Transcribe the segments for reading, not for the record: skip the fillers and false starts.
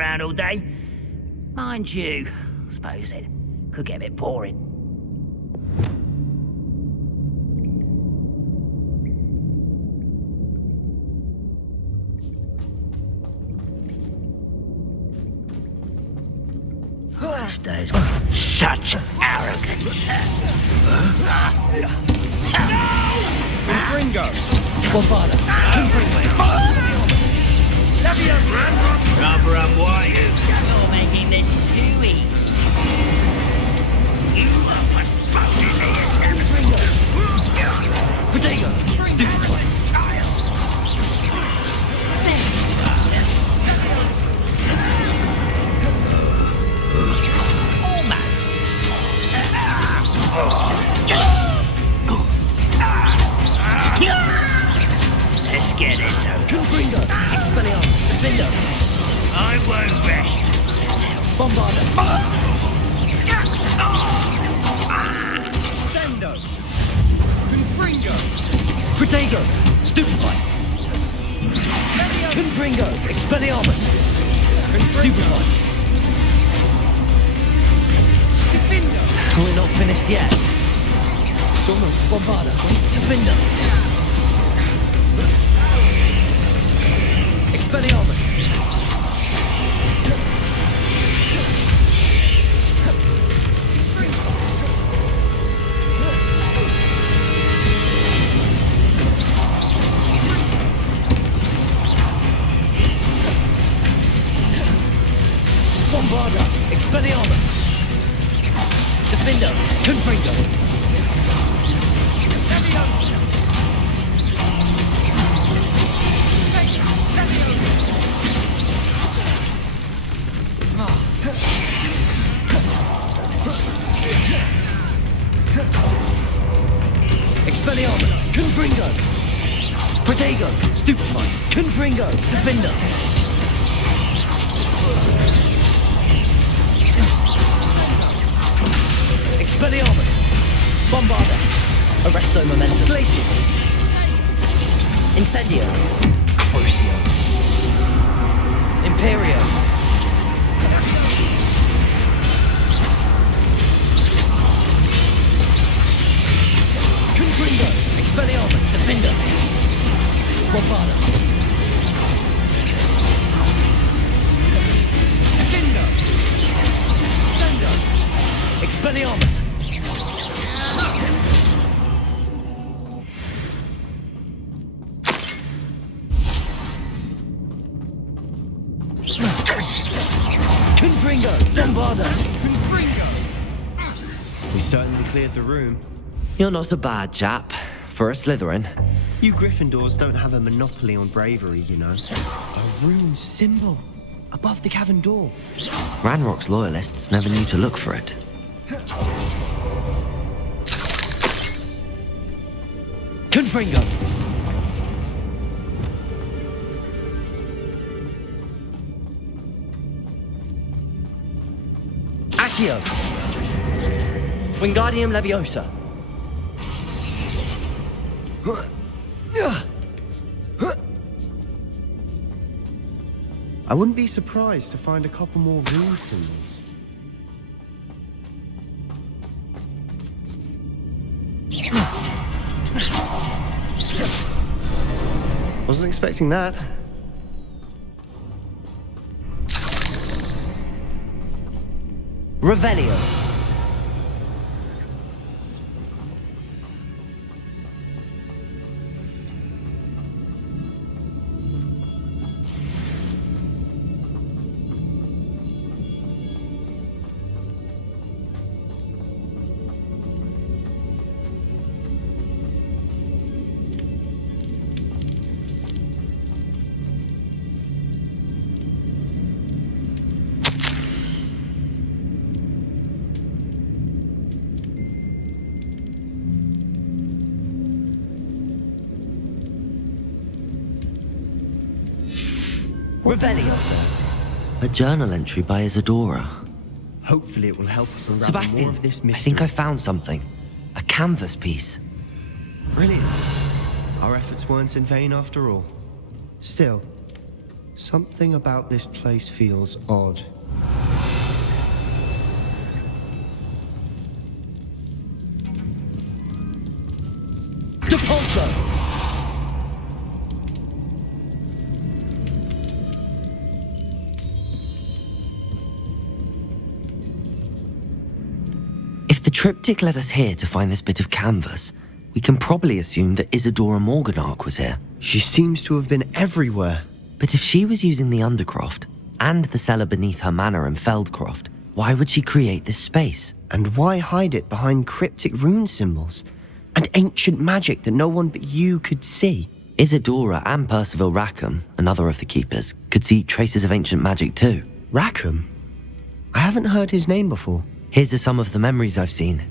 around all day. Mind you, I suppose it could get a bit boring. There's such arrogance. Fringo! Bombada! Rather unwise. You're making this too easy. You are postponing Fringo! Potato! Stupid boy! Almost. Let's get this over. Confringo! Expelliarmus! Defender! I won't rest. Bombada! Sendo! Confringo! Potato! Stupefy! Confringo! Expelliarmus! Stupefy! We're not finished yet. It's almost Bombada! Defender! Expelliarmus! Bombarda! Expelliarmus! Defender! Confringo! Expelliarmus! Confringo! Protego! Stupefy! Confringo! Defender! Expelliarmus! Bombarda! Arresto Momentum! Glacius! Incendio! Crucio! Imperio! Confringo! Expelliarmus! Defender! Bombarda! Defender! Sendo! Expelliarmus! Confringo! Bombarda! Confringo! We certainly cleared the room. You're not a bad chap for a Slytherin. You Gryffindors don't have a monopoly on bravery, you know. A rune symbol above the cavern door. Ranrock's loyalists never knew to look for it. Confringo! Accio! Wingardium Leviosa! I wouldn't be surprised to find a couple more rune symbols. Wasn't expecting that. Revelio! Revelio! A journal entry by Isadora. Hopefully it will help us unravel Sebastian, more of this I mystery. think I found something. A canvas piece. Brilliant. Our efforts weren't in vain after all. Still, Something about this place feels odd. Depulso! If the triptych led us here to find this bit of canvas, we can probably assume that Isadora Morganach was here. She seems to have been everywhere. But if she was using the Undercroft and the cellar beneath her manor in Feldcroft, why would she create this space? And why hide it behind cryptic rune symbols and ancient magic that no one but you could see? Isadora and Percival Rackham, another of the keepers, could see traces of ancient magic too. Rackham? I haven't heard his name before. Here's some of the memories I've seen.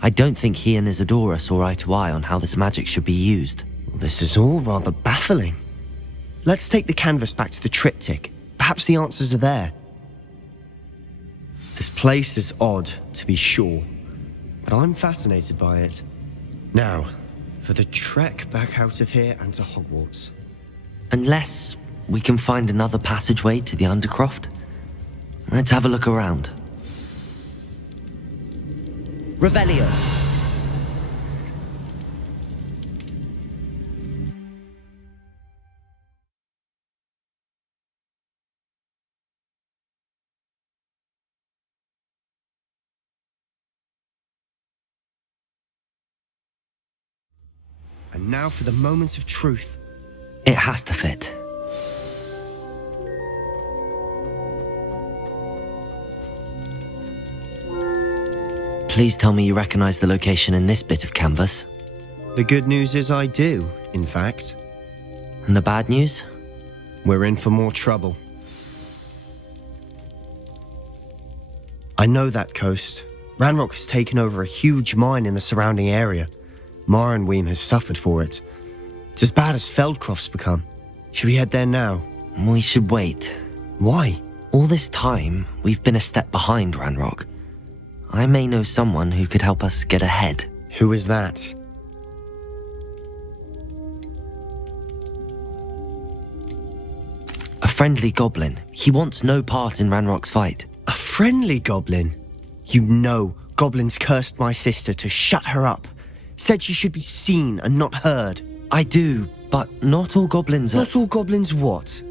I don't think he and Isadora saw eye to eye on how this magic should be used. This is all rather baffling. Let's take the canvas back to the triptych. Perhaps the answers are there. This place is odd, to be sure, but I'm fascinated by it. Now, for the trek back out of here and to Hogwarts. Unless we can find another passageway to the Undercroft. Let's have a look around. Revelio. And now for the moment of truth. It has to fit. Please tell me you recognize the location in this bit of canvas. The good news is I do, in fact. And the bad news? We're in for more trouble. I know that coast. Ranrock has taken over a huge mine in the surrounding area. Marrenweem has suffered for it. It's as bad as Feldcroft's become. Should we head there now? We should wait. Why? All this time, we've been a step behind Ranrock. I may know someone who could help us get ahead. Who is that? A friendly goblin. He wants no part in Ranrock's fight. A friendly goblin? You know, goblins cursed my sister to shut her up. Said she should be seen and not heard. I do, but not all goblins are... Not all goblins what?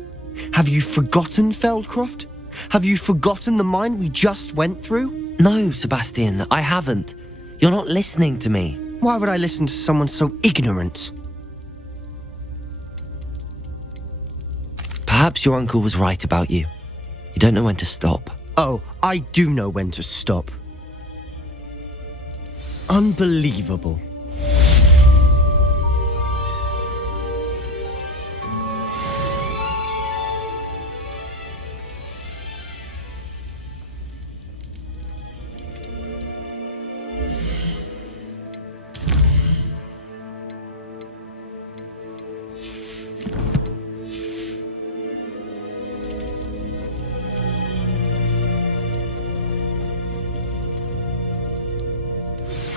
Have you forgotten Feldcroft? Have you forgotten the mine we just went through? No, Sebastian, I haven't. You're not listening to me. Why would I listen to someone so ignorant? Perhaps your uncle was right about you. You don't know when to stop. Oh, I do know when to stop. Unbelievable.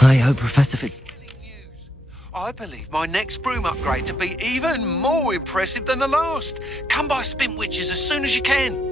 I hope Professor Fitz... News. I believe my next broom upgrade to be even more impressive than the last. Come by Spintwitches as soon as you can.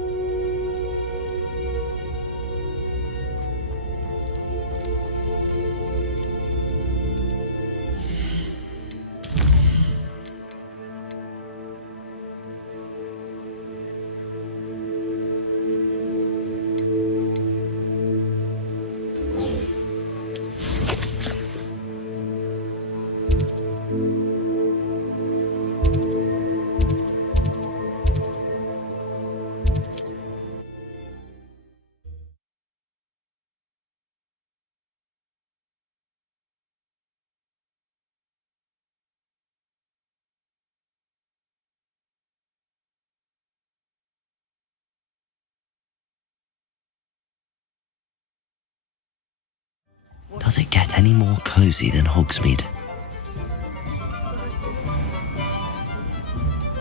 Does it get any more cozy than Hogsmeade?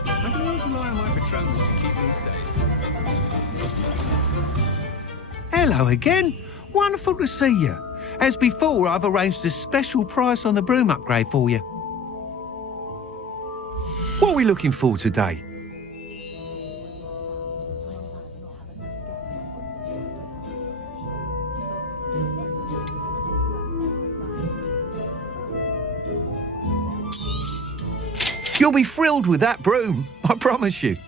I can always rely on my Patronus to keep me safe. Hello again. Wonderful to see you. As before, I've arranged a special price on the broom upgrade for you. What are we looking for today? You'll be thrilled with that broom, I promise you.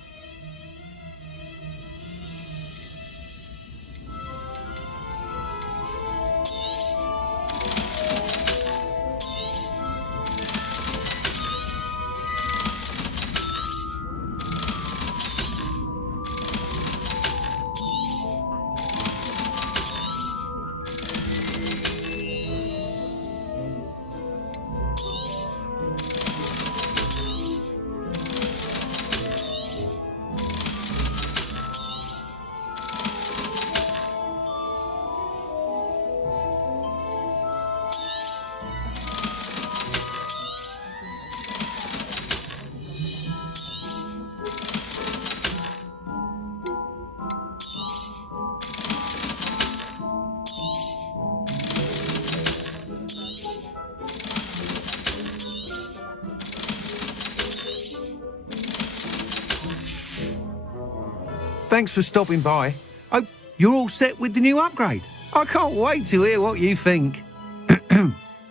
Thanks for stopping by. Oh, you're all set with the new upgrade. I can't wait to hear what you think.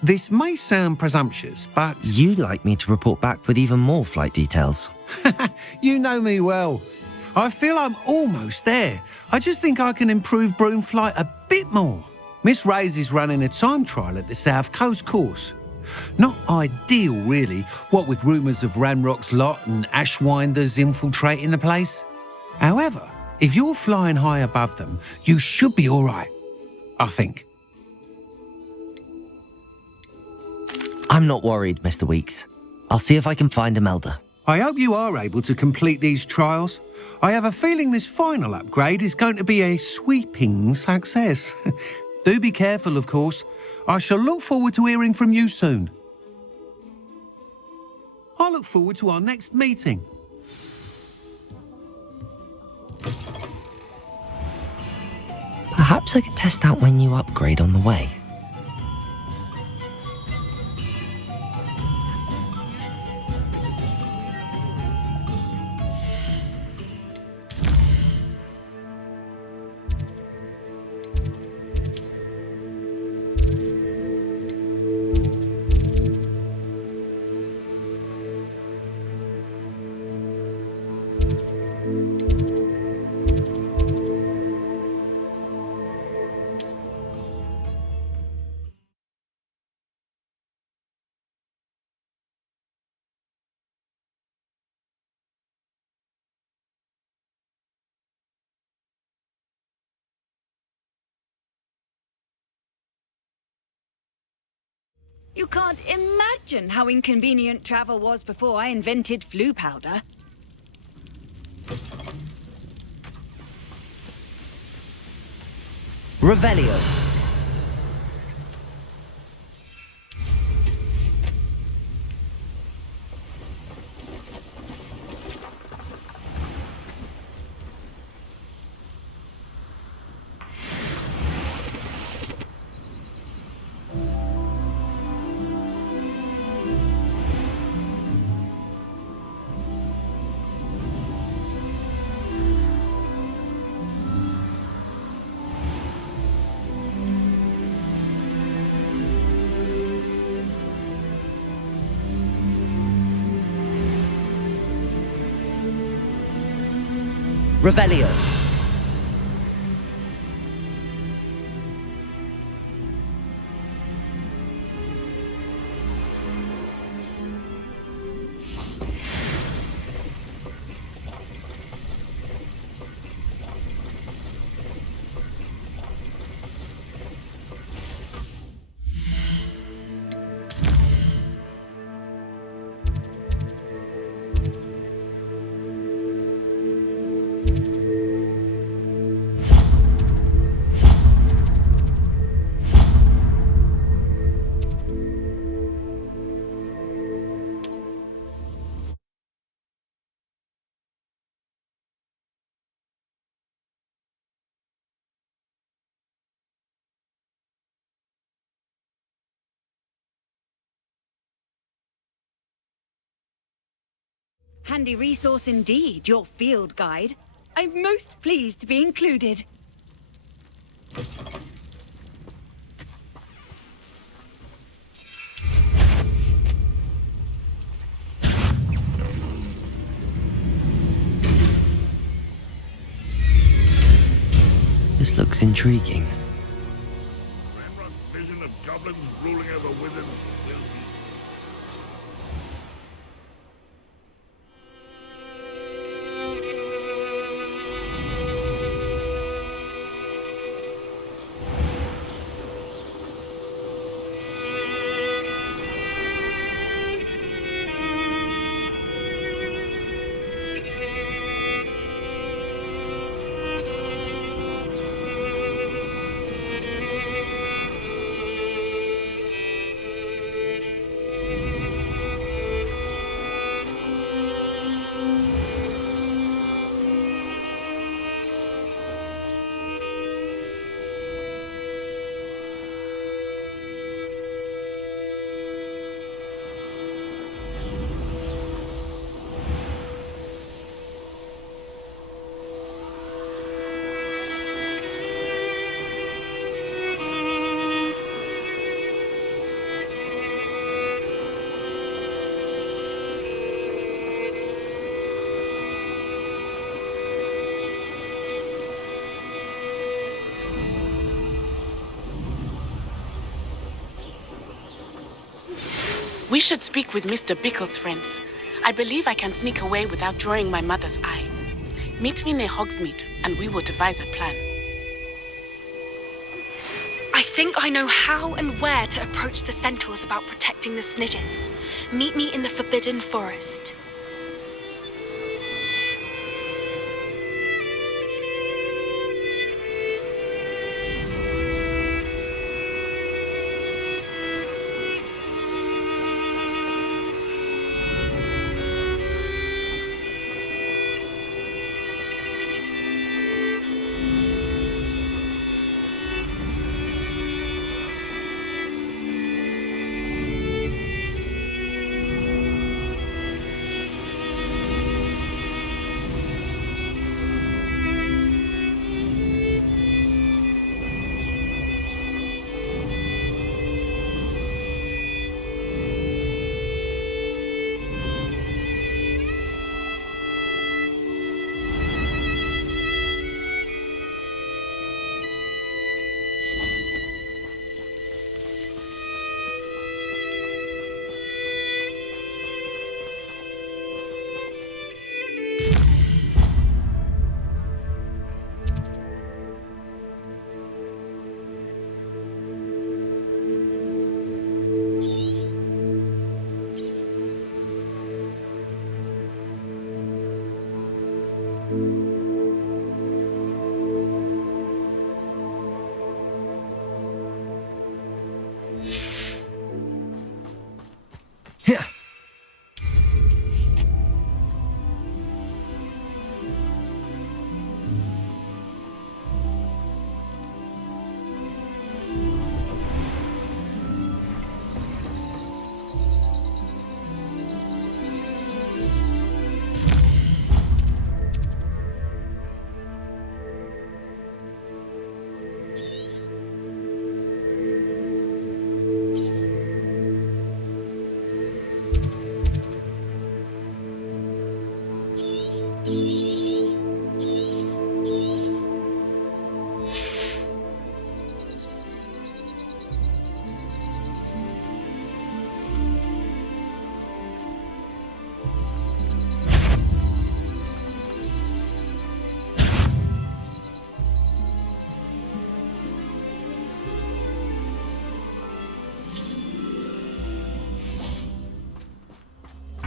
This may sound presumptuous, but... You'd like me to report back with even more flight details. You know me well. I feel I'm almost there. I just think I can improve broom flight a bit more. Miss Ray's is running a time trial at the South Coast course. Not ideal, really, what with rumours of Ranrock's lot and Ashwinders infiltrating the place. However, if you're flying high above them, you should be all right, I think. I'm not worried, Mr. Weeks. I'll see if I can find Imelda. I hope you are able to complete these trials. I have a feeling this final upgrade is going to be a sweeping success. Do be careful, of course. I shall look forward to hearing from you soon. I look forward to our next meeting. Perhaps I could test out my new upgrade on the way. You can't imagine how inconvenient travel was before I invented flu powder. Revelio. Revelio. Handy resource indeed, your field guide. I'm most pleased to be included. This looks intriguing. Ranrock's vision of goblins ruling over wizards will be... We should speak with Mr. Bickle's friends. I believe I can sneak away without drawing my mother's eye. Meet me near Hogsmeade, and we will devise a plan. I think I know how and where to approach the centaurs about protecting the Snidgets. Meet me in the Forbidden Forest.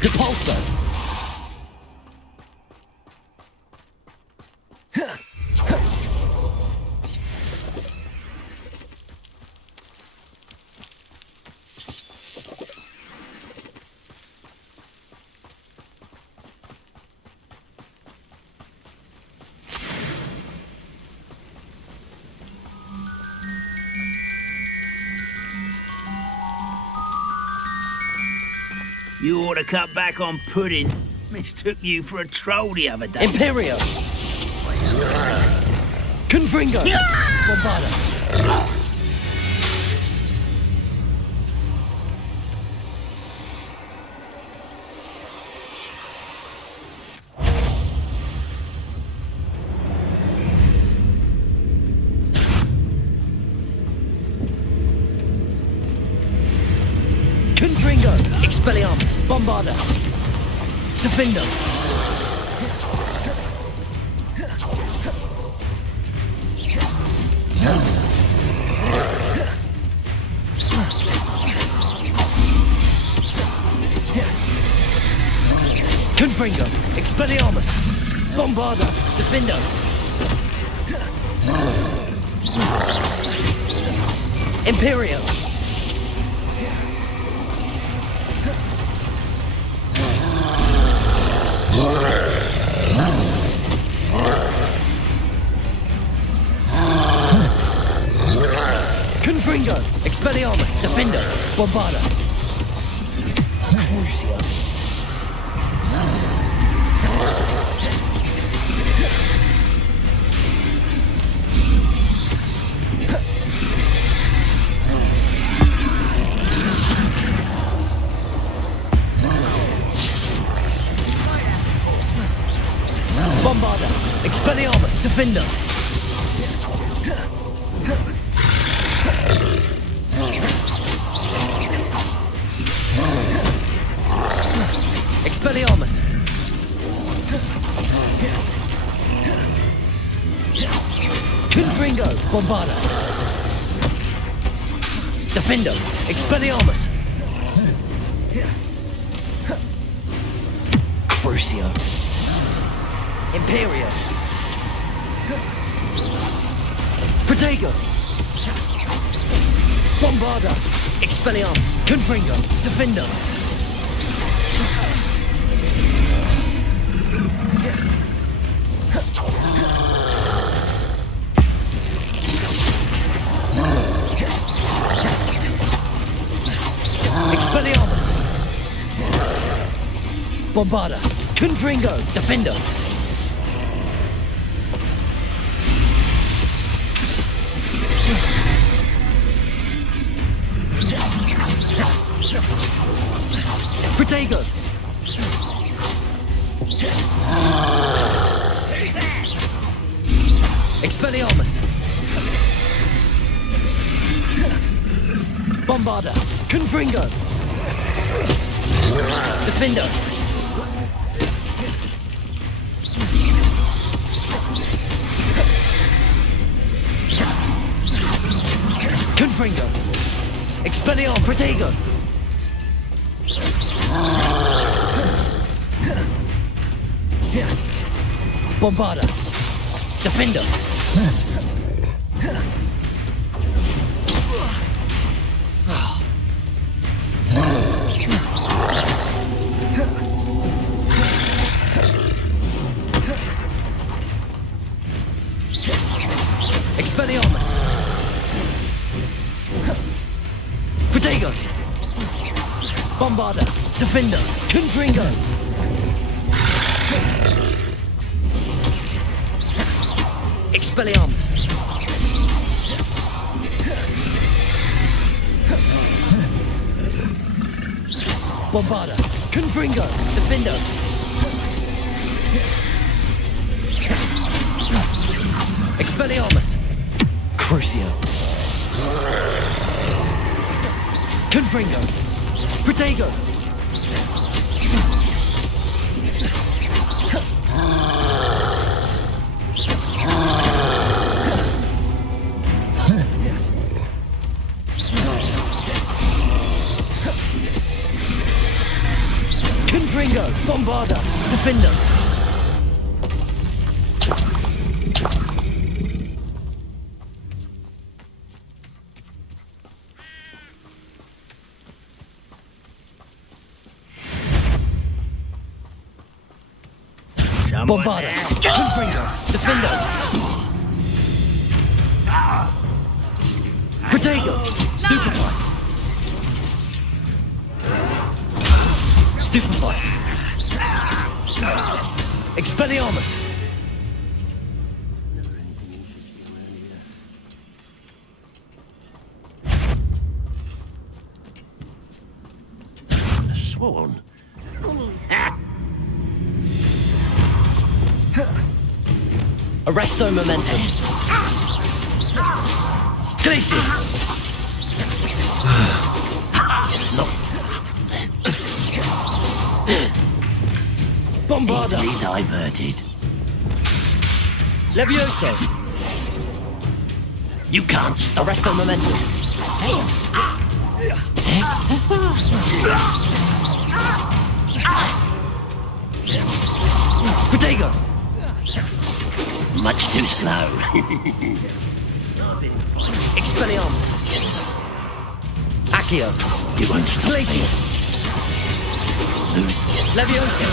Depulso! You ought to cut back on pudding. Mistook you for a troll the other day. Imperio! Confringo! Bombada! Expelliarmus. Bombarda. Defender. Confringo. Expelliarmus. Bombarda. Defender. Imperio. Confringo. Expelliarmus. Defender. Bombarda. Crucio. Bombarda. Expelliarmus. Defender. Expelliarmus. Confringo. Bombarda. Defender. Expelliarmus. Crucio. Imperio. Protego. Bombarda. Expelliarmus. Confringo. Defender. Expelliarmus. Bombarda. Confringo. Defender. Protego. Expelliarmus. Bombarda. Confringo. Defender. Confringo. Expelliarmus. Protego. Bombarda. Defender. Expelliarmus. Protego. Bombarda. Defender. Confringo. Expelliarmus. Bombarda. Confringo. Defender. Expelliarmus. Crucio. Confringo. Protego. Confringo. Bombarda. Defender. Bombarda. Confringo. Defender. Protego. Stupefy. Stupefy. Expelliarmus. Sworn. Arresto momentum. Glacius. No. Bombarda. Easily diverted. Levioso. You can't stop. Arresto momentum. Protego. Much too slow. Expelliarmus. Accio. You won't stop. Glacius. Levioso.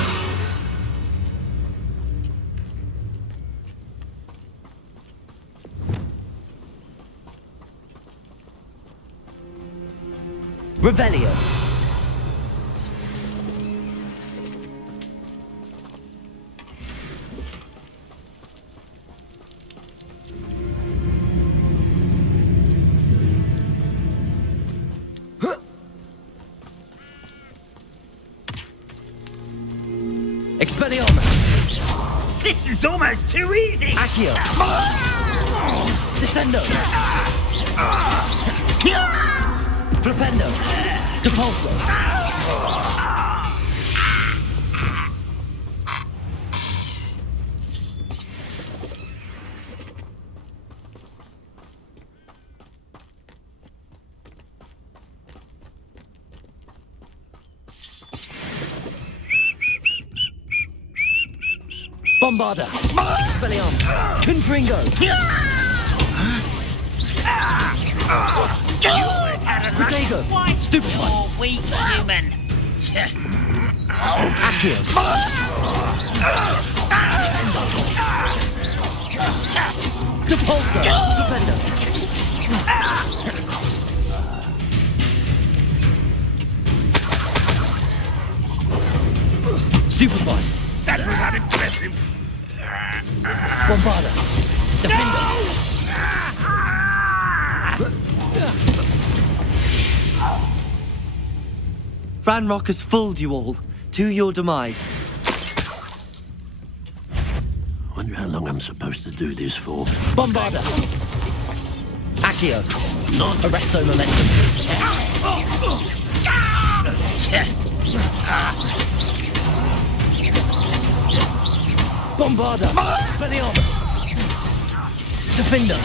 Revelio. Expelliarmus. This is almost too easy. Accio. Descendo. Flipendo. Depulso. Bombarda. Expelliarmus. Confringo. Protego. Stupefy. Weak human. Accio. Depulso. Flipendo. Stupefy. That was unimpressive. Bombarda. Defender. Ranrock has fooled you all, to your demise. Wonder how long I'm supposed to do this for. Bombarda. Accio. Not Arresto momentum. Bombarda. Expelliarmus. Defender.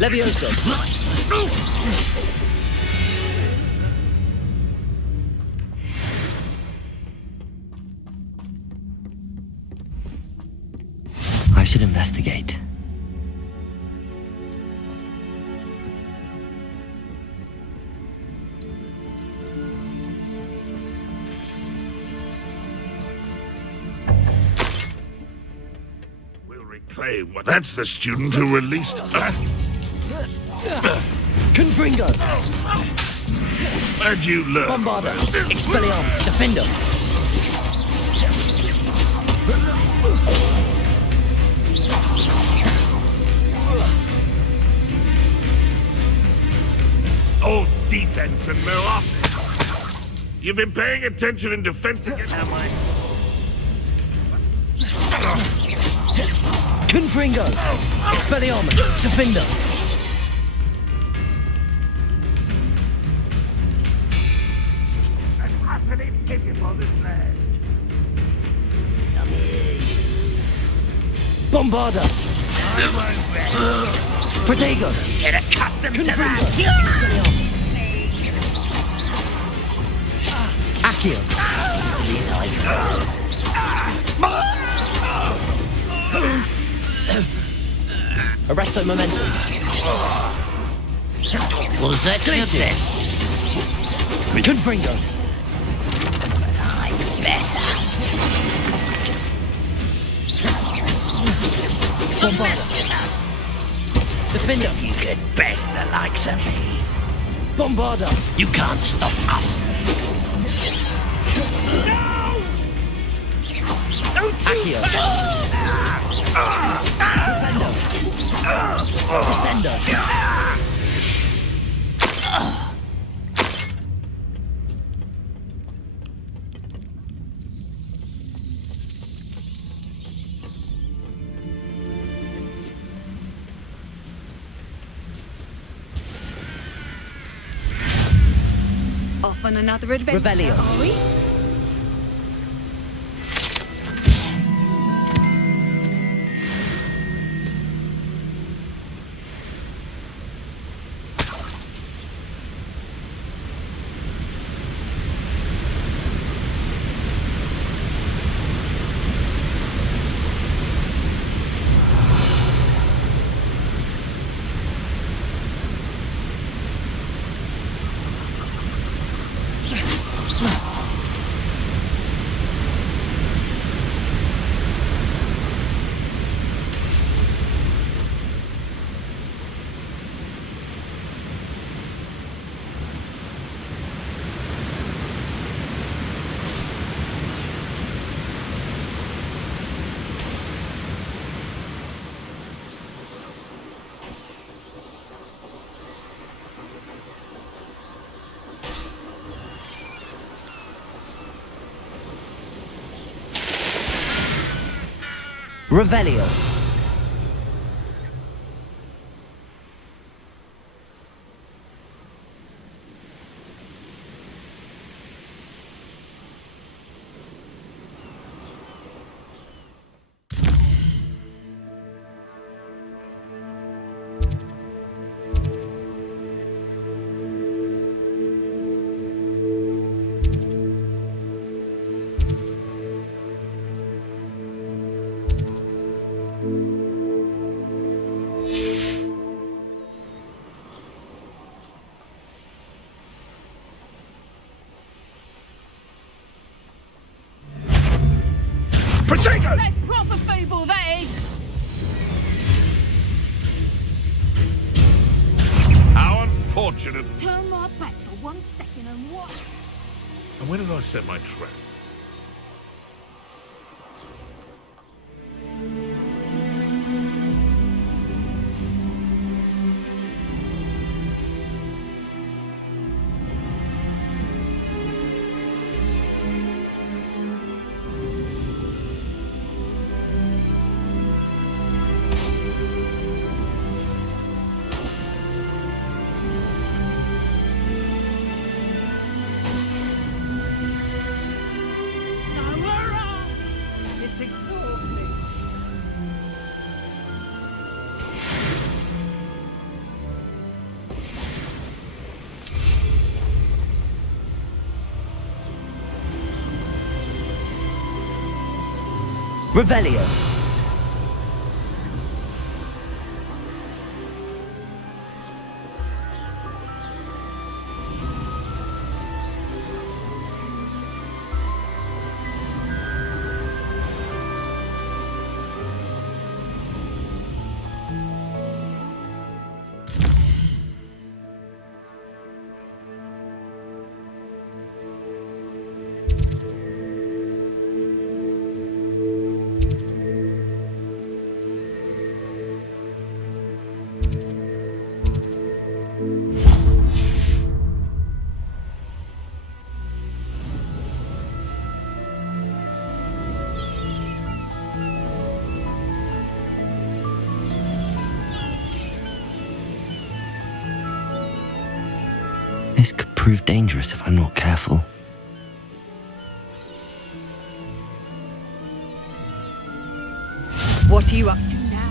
Levioso. I should investigate. We'll reclaim what. That's the student who released. Confringo. Where'd you learn? Bombarda. Expelliarmus. Defender. All defense and no offense. You've been paying attention in defense against. Confringo. Expelliarmus. Defender. Bombarda. Protego. Get accustomed to Confringo. that. Expelliarmus. Accio. Arresto momentum. Was that just it? Confringo. I'm better. Bombarda. Defender. You could best the likes of me. Bombarda. You can't stop us. Accio. Defender. Descendo. on another adventure, Revelio. are we? Revelio. Protego! That's proper feeble, that is! How unfortunate. Turn my back for 1 second and watch. And where did I set my trap? It's exhausting. Revelio. This could prove dangerous if I'm not careful. What are you up to now?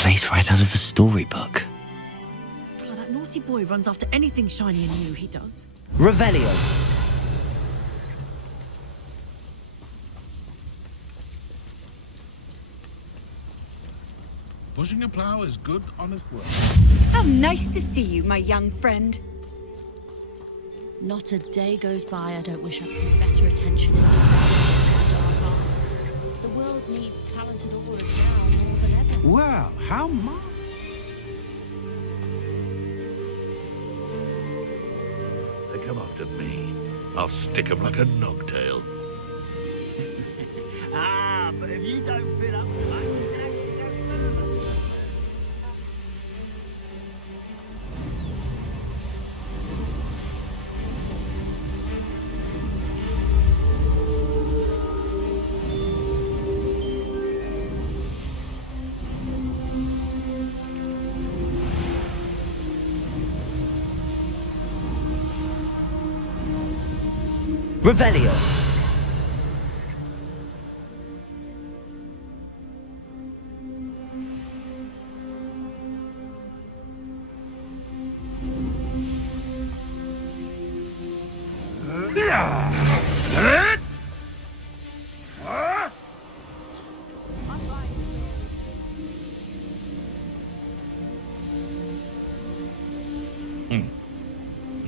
place right out of a storybook. Oh, that naughty boy runs after anything shiny and new, he does. Revelio. Pushing a plough is good, honest work. How nice to see you, my young friend. Not a day goes by I don't wish I paid better attention into dark arts. The world needs talented aurors now more than ever. Well, how much? They come after me. I'll stick 'em like a nogtail. Ah, but if you don't fit up to that, Revelio.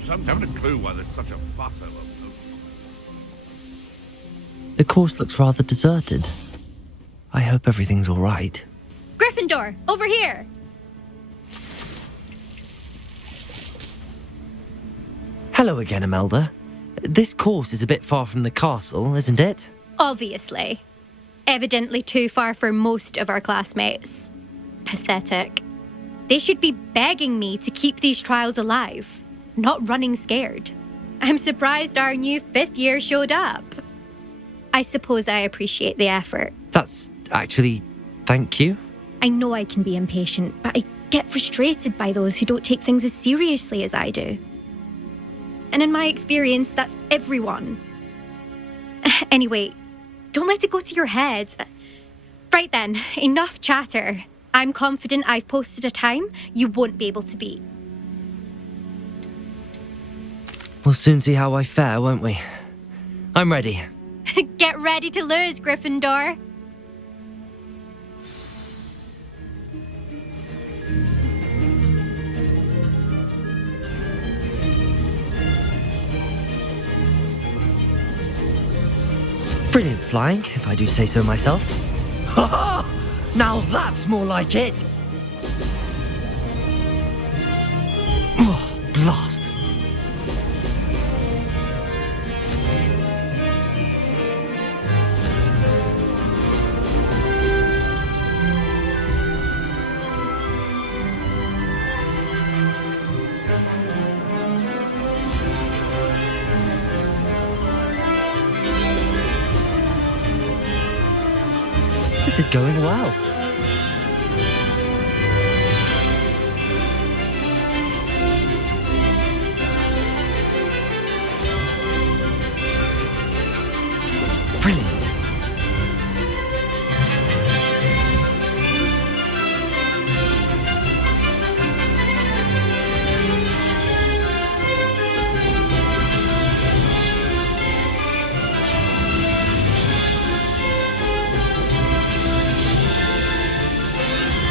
Some haven't a clue why there's such a fuss over them. The course looks rather deserted. I hope everything's all right. Gryffindor, over here! Hello again, Imelda. This course is a bit far from the castle, isn't it? Obviously. Evidently too far for most of our classmates. Pathetic. They should be begging me to keep these trials alive, not running scared. I'm surprised our new 5th year showed up. I suppose I appreciate the effort. That's actually... thank you. I know I can be impatient, but I get frustrated by those who don't take things as seriously as I do. And in my experience, that's everyone. Anyway, don't let it go to your head. Right then, enough chatter. I'm confident I've posted a time you won't be able to beat. We'll soon see how I fare, won't we? I'm ready. Get ready to lose, Gryffindor. Brilliant flying, if I do say so myself. Ha ha! Now that's more like it! Oh, blast. This is going well. Brilliant.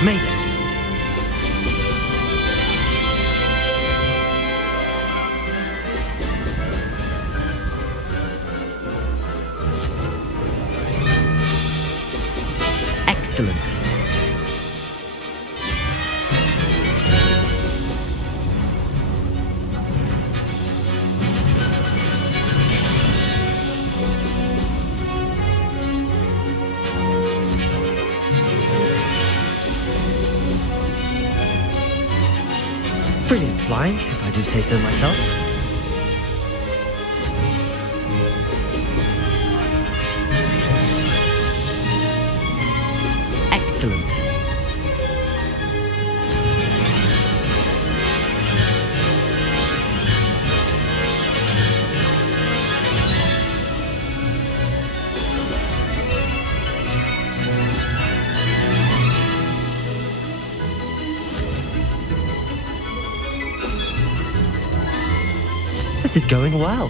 Made it. Excellent. Brilliant flying, if I do say so myself. Excellent. This is going well.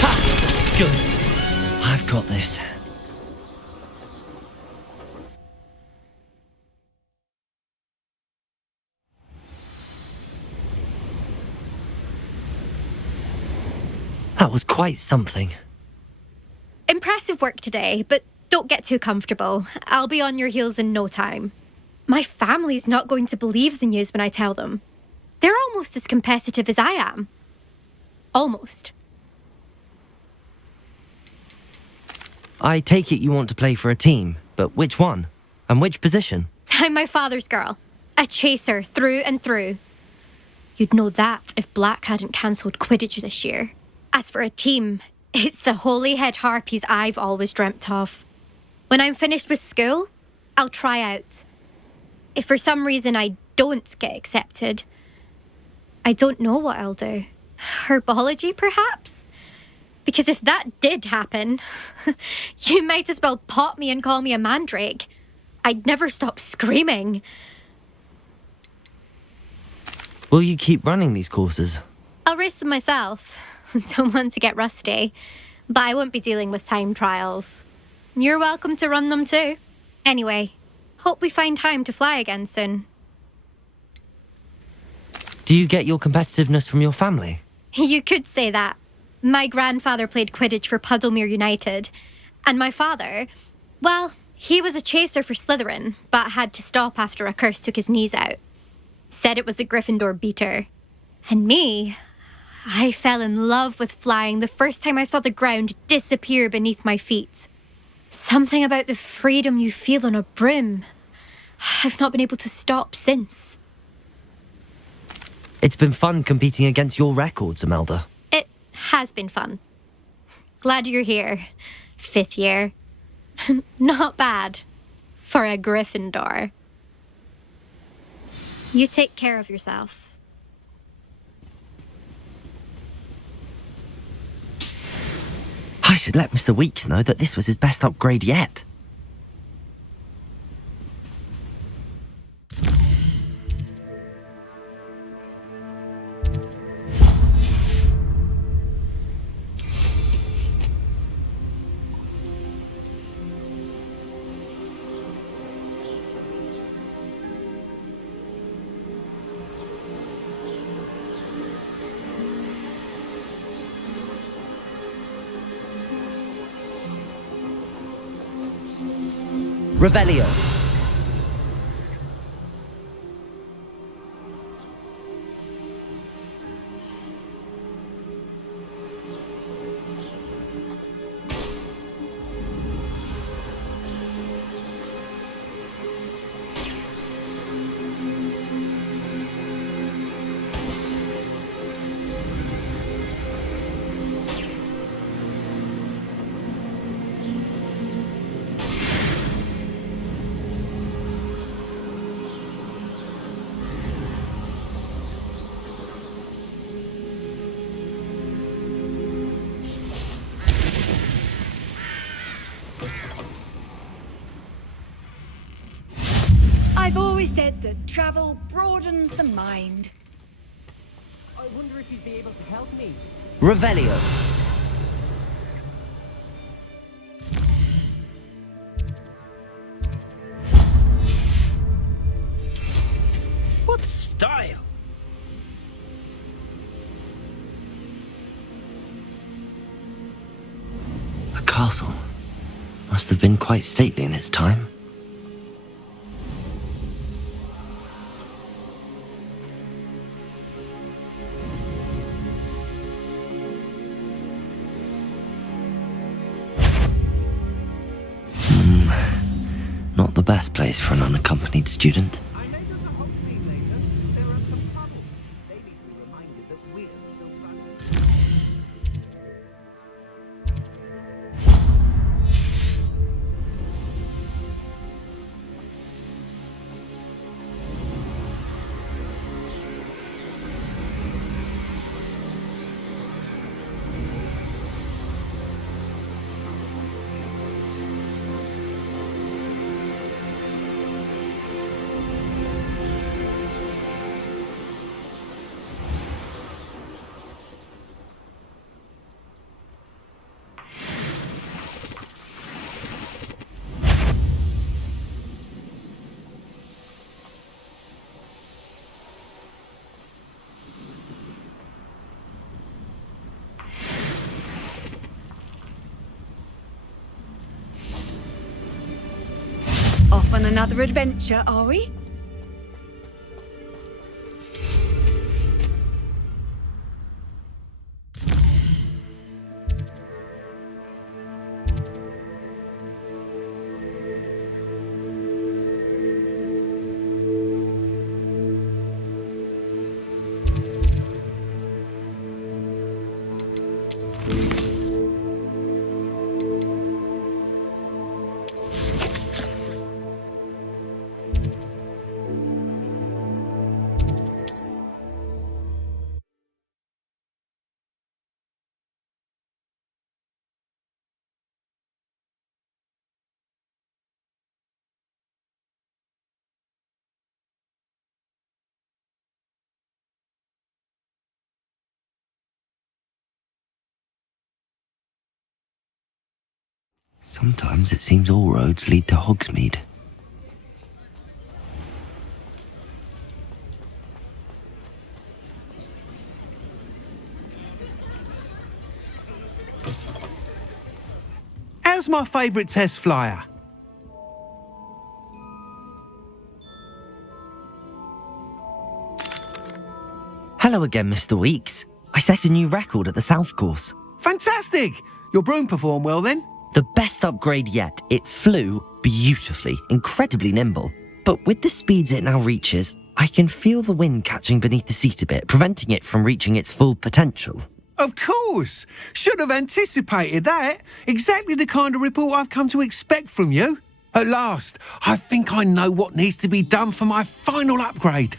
Ha! Good. I've got this. That was quite something. Impressive work today, but don't get too comfortable. I'll be on your heels in no time. My family's not going to believe the news when I tell them. They're almost as competitive as I am. Almost. I take it you want to play for a team, but which one? And which position? I'm my father's girl. A chaser through and through. You'd know that if Black hadn't cancelled Quidditch this year. As for a team, it's the holy-head harpies I've always dreamt of. When I'm finished with school, I'll try out. If for some reason I don't get accepted, I don't know what I'll do. Herbology, perhaps? Because if that did happen, you might as well pop me and call me a mandrake. I'd never stop screaming. Will you keep running these courses? I'll race them myself. Don't want to get rusty, but I won't be dealing with time trials. You're welcome to run them too. Anyway, hope we find time to fly again soon. Do you get your competitiveness from your family? You could say that. My grandfather played Quidditch for Puddlemere United, and my father, well, he was a chaser for Slytherin, but had to stop after a curse took his knees out. Said it was the Gryffindor beater. And me, I fell in love with flying the first time I saw the ground disappear beneath my feet. Something about the freedom you feel on a broom. I've not been able to stop since. It's been fun competing against your records, Imelda. It has been fun. Glad you're here. 5th year. Not bad. For a Gryffindor. You take care of yourself. I should let Mr. Weeks know that this was his best upgrade yet. Revelio. I've always said that travel broadens the mind. I wonder if you'd be able to help me. Revelio. What style? A castle. Must have been quite stately in its time. Not the best place for an unaccompanied student. I may go to Hogsmeade later. There are some troubles. They need to be reminded that we're still running. Off on another adventure, are we? Sometimes it seems all roads lead to Hogsmeade. How's my favourite test flyer? Hello again, Mr. Weeks. I set a new record at the South Course. Fantastic! Your broom performed well then? The best upgrade yet. It flew beautifully, incredibly nimble. But with the speeds it now reaches, I can feel the wind catching beneath the seat a bit, preventing it from reaching its full potential. Of course! Should have anticipated that. Exactly the kind of report I've come to expect from you. At last, I think I know what needs to be done for my final upgrade.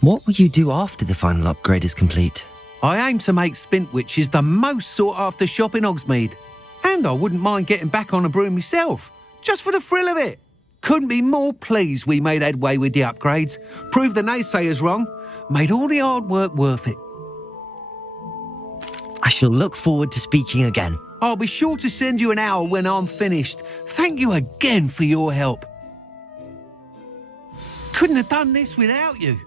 What will you do after the final upgrade is complete? I aim to make Spintwitches the most sought-after shop in Hogsmeade. And I wouldn't mind getting back on a broom myself, just for the thrill of it. Couldn't be more pleased we made headway with the upgrades, proved the naysayers wrong, made all the hard work worth it. I shall look forward to speaking again. I'll be sure to send you an hour when I'm finished. Thank you again for your help. Couldn't have done this without you.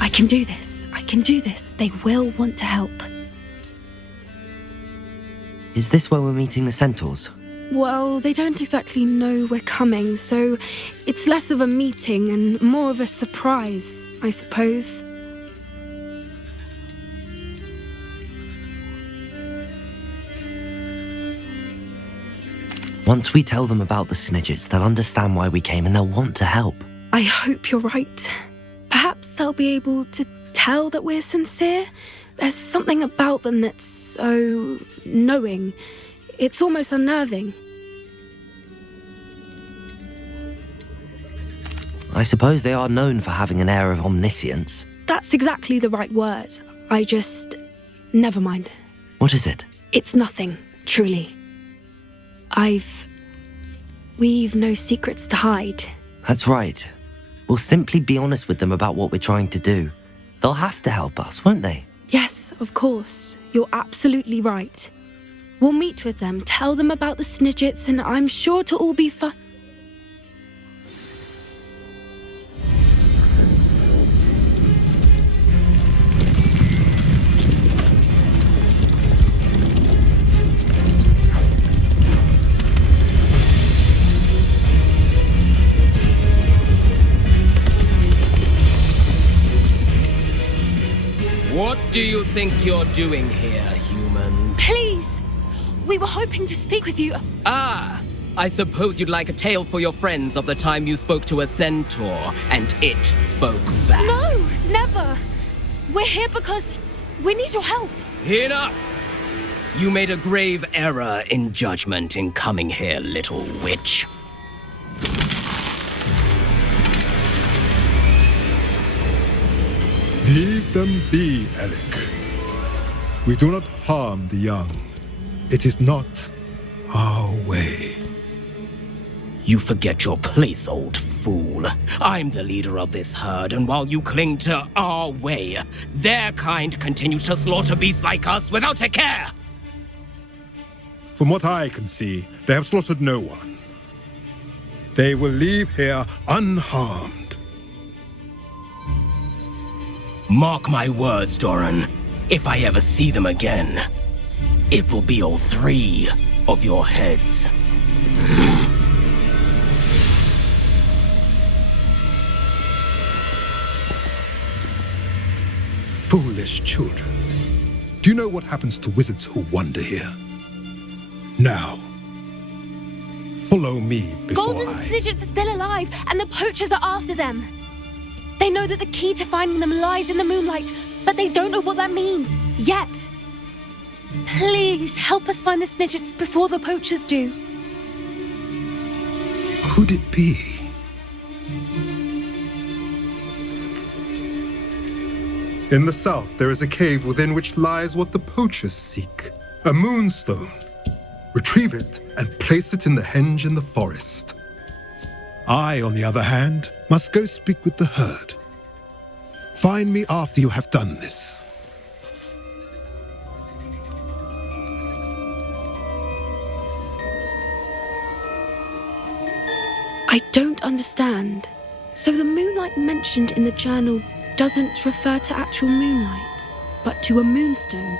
I can do this. I can do this. They will want to help. Is this where we're meeting the centaurs? Well, they don't exactly know we're coming, so it's less of a meeting and more of a surprise, I suppose. Once we tell them about the Snidgets, they'll understand why we came and they'll want to help. I hope you're right. Perhaps they'll be able to tell that we're sincere. There's something about them that's so knowing. It's almost unnerving. I suppose they are known for having an air of omniscience. That's exactly the right word. Never mind. What is it? It's nothing, truly. We've no secrets to hide. That's right. We'll simply be honest with them about what we're trying to do. They'll have to help us, won't they? Yes, of course. You're absolutely right. We'll meet with them, tell them about the Snidgets, and I'm sure to all be fun. What do you think you're doing here, humans? Please! We were hoping to speak with you. Ah! I suppose you'd like a tale for your friends of the time you spoke to a centaur, and it spoke back. No, never. We're here because we need your help. Enough! You made a grave error in judgment in coming here, little witch. Leave them be, Alec. We do not harm the young. It is not our way. You forget your place, old fool. I'm the leader of this herd, and while you cling to our way, their kind continue to slaughter beasts like us without a care. From what I can see, they have slaughtered no one. They will leave here unharmed. Mark my words, Doran. If I ever see them again, it will be all 3 of your heads. Foolish children. Do you know what happens to wizards who wander here? Now, follow me before Golden Snidgets are still alive, and the poachers are after them. They know that the key to finding them lies in the moonlight, but they don't know what that means, yet. Please, help us find the Snidgets before the poachers do. Could it be? In the south, there is a cave within which lies what the poachers seek. A moonstone. Retrieve it and place it in the henge in the forest. I, on the other hand, must go speak with the herd. Find me after you have done this. I don't understand. So the moonlight mentioned in the journal doesn't refer to actual moonlight, but to a moonstone.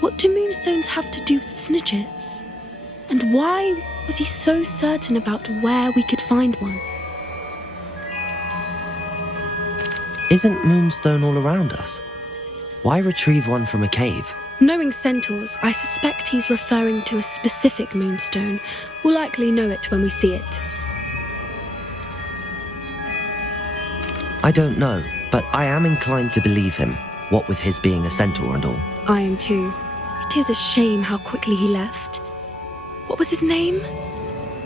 What do moonstones have to do with Snidgets? And why was he so certain about where we could find one? Isn't Moonstone all around us? Why retrieve one from a cave? Knowing centaurs, I suspect he's referring to a specific moonstone. We'll likely know it when we see it. I don't know, but I am inclined to believe him, what with his being a centaur and all. I am too. It is a shame how quickly he left. What was his name?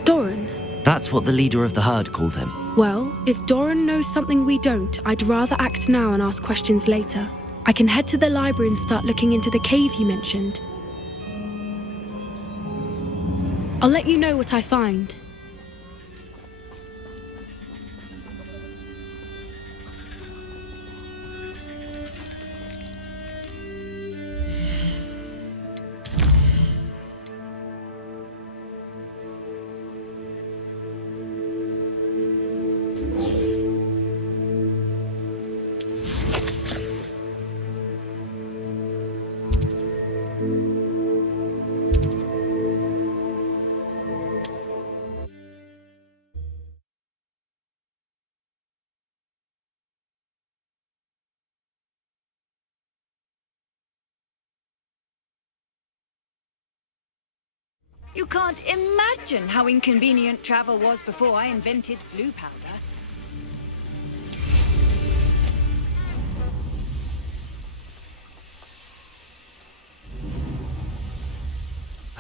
Doran. That's what the leader of the herd called him. Well, if Doran knows something we don't, I'd rather act now and ask questions later. I can head to the library and start looking into the cave he mentioned. I'll let you know what I find. You can't imagine how inconvenient travel was before I invented flu powder.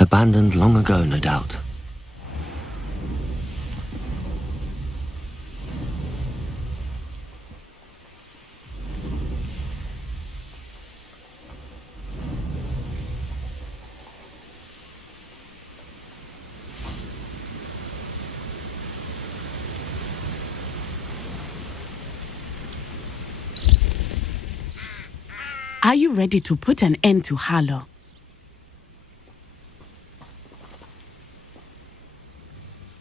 Abandoned long ago, no doubt. Are you ready to put an end to Harlow?